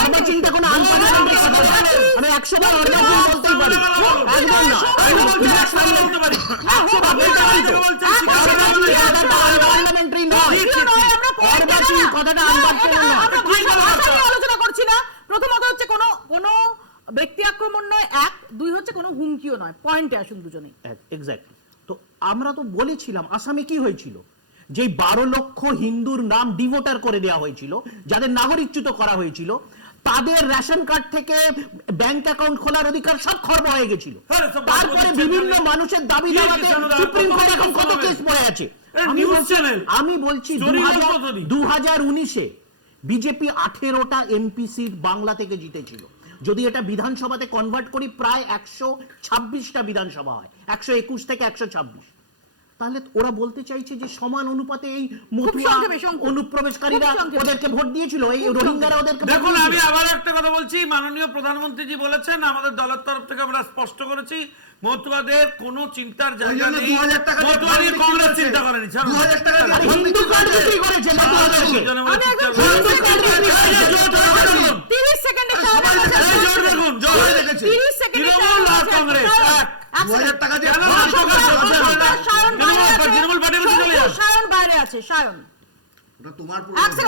অর্বাচীনটা কোনো আনপার্লামেন্টারি কথা নয়। আমি 100 বার অর্বাচীন বলতেই পারি, একদম না। আনপার্লামেন্টারি নয়, অর্বাচীন কথাটা আনপার্লামেন্টারি নয়। আলোচনা করছি না। প্রথমত হচ্ছে কোনো ব্যক্তি আক্রমণ নয়, এক, দুই হচ্ছে কোনো হুমকিও নয়। পয়েন্টে আসুন দুজনেই। এক্স্যাক্টলি। তো আমরা তো বলেছিলাম আসামে কি হয়েছিল, যে 12 লক্ষ হিন্দুর নাম ডিভোটার করে দেওয়া হয়েছিল, যাদের নাগরিকচ্যুত করা হয়েছিল, তাদের রেশন কার্ড থেকে ব্যাংক অ্যাকাউন্ট খোলার অধিকার সব খর্ব হয়ে গেছিল। তারপরে বিভিন্ন মানুষের দাবি দাওয়াতে সুপ্রিম কোর্ট এখন কত কেস পড়ে আছে। আমি বলছি 2019-এ বিজেপি 18টা এমপি সিট বাংলা থেকে জিতেছিল। যদি এটা বিধানসভাতে কনভার্ট করি প্রায় 126টা বিধানসভা হয়, 121 থেকে 126। তাহলে ওরা বলতে চাইছে যে সমান অনুপাতে এই মতুয়া অনুপ্রবেশকারীরা ওদেরকে ভোট দিয়েছিল, এই রোহিঙ্গারা ওদেরকে ভোট দেখুন, দিয়েছিল। আমি আবার একটা কথা বলছি, মাননীয় প্রধানমন্ত্রীজি বলেছেন, আমাদের দলের তরফ থেকে আমরা স্পষ্ট করেছি, মতুয়াদের কোনো চিন্তার জায়গা নেই। মতুয়া নিয়ে কংগ্রেস চিন্তা করেনি। আরে হিন্দু কার্ড বিক্রি করেছে মতুয়াদেরকে। 30 সেকেন্ডে তৃণমূল আর কংগ্রেস এক। 2000 টাকা দিয়ে সায়ন বাইরে আছে, সায়ন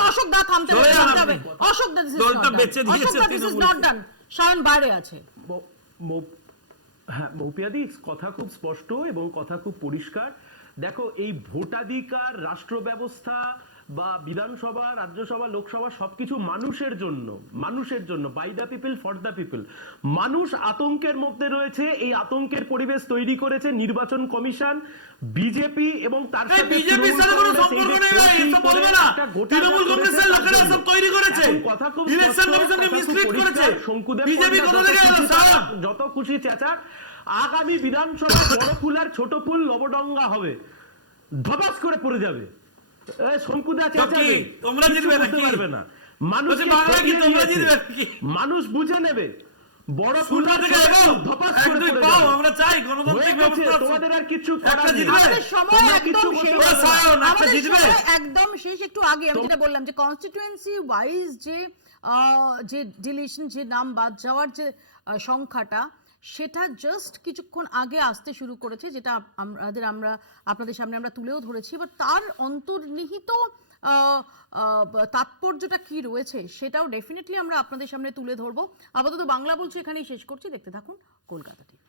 অশোক দা থামতে হবে, অশোক দা দলটা বেঁচে দিয়েছে তৃণমূল। সায়ন বাইরে আছে। হ্যাঁ, মৌপিয়াদি, কথা খুব স্পষ্ট এবং কথা খুব পরিষ্কার। দেখো, এই ভোটাধিকার, রাষ্ট্র ব্যবস্থা বা বিধানসভা, রাজ্যসভা, লোকসভা সবকিছু মানুষের জন্য, by the people for the people. মানুষ আতঙ্কের মধ্যে রয়েছে, এই আতঙ্কের পরিবেশ তৈরি করেছে নির্বাচন কমিশন, বিজেপি এবং তার সাথে বিজেপির সাথে কোনো সম্পর্ক নেই, এসব বলবে না। তৃণমূল কংগ্রেসের লোকেরা সব তৈরি করেছে, ইলেকশন কমিশনকে মিসলিড করেছে। বিজেপি কোথা থেকে এলো? যত খুশি চেঁচাক, আগামী বিধানসভা বড় ফুল আর ছোট ফুল লবডঙ্গা হবে, ধপাস করে পড়ে যাবে। তোমরা জিতবে না, মানুষ বুঝে নেবে। বড় ফুল ধপাস করে আমরা চাই গণতান্ত্রিক ব্যবস্থা। তোমাদের আর কিছু একদম শেষ, একটু আগে আমি যেটা বললাম যে কনস্টিটিউয়েন্সি ওয়াইজ যে ডিলিশন, যে নাম বাদ যাওয়ার যে সংখ্যাটা, সেটা জাস্ট কিছুক্ষণ আগে আসতে শুরু করেছে, যেটা আমরা আপনাদের সামনে আমরা তুলেও ধরেছি। এবার তার অন্তর্নিহিত তাৎপর্যটা কি রয়েছে সেটাও ডেফিনেটলি আমরা আপনাদের সামনে তুলে ধরবো। আপাতত বাংলা বলছি এখানেই শেষ করছি। দেখতে থাকুন কলকাতা টিভি।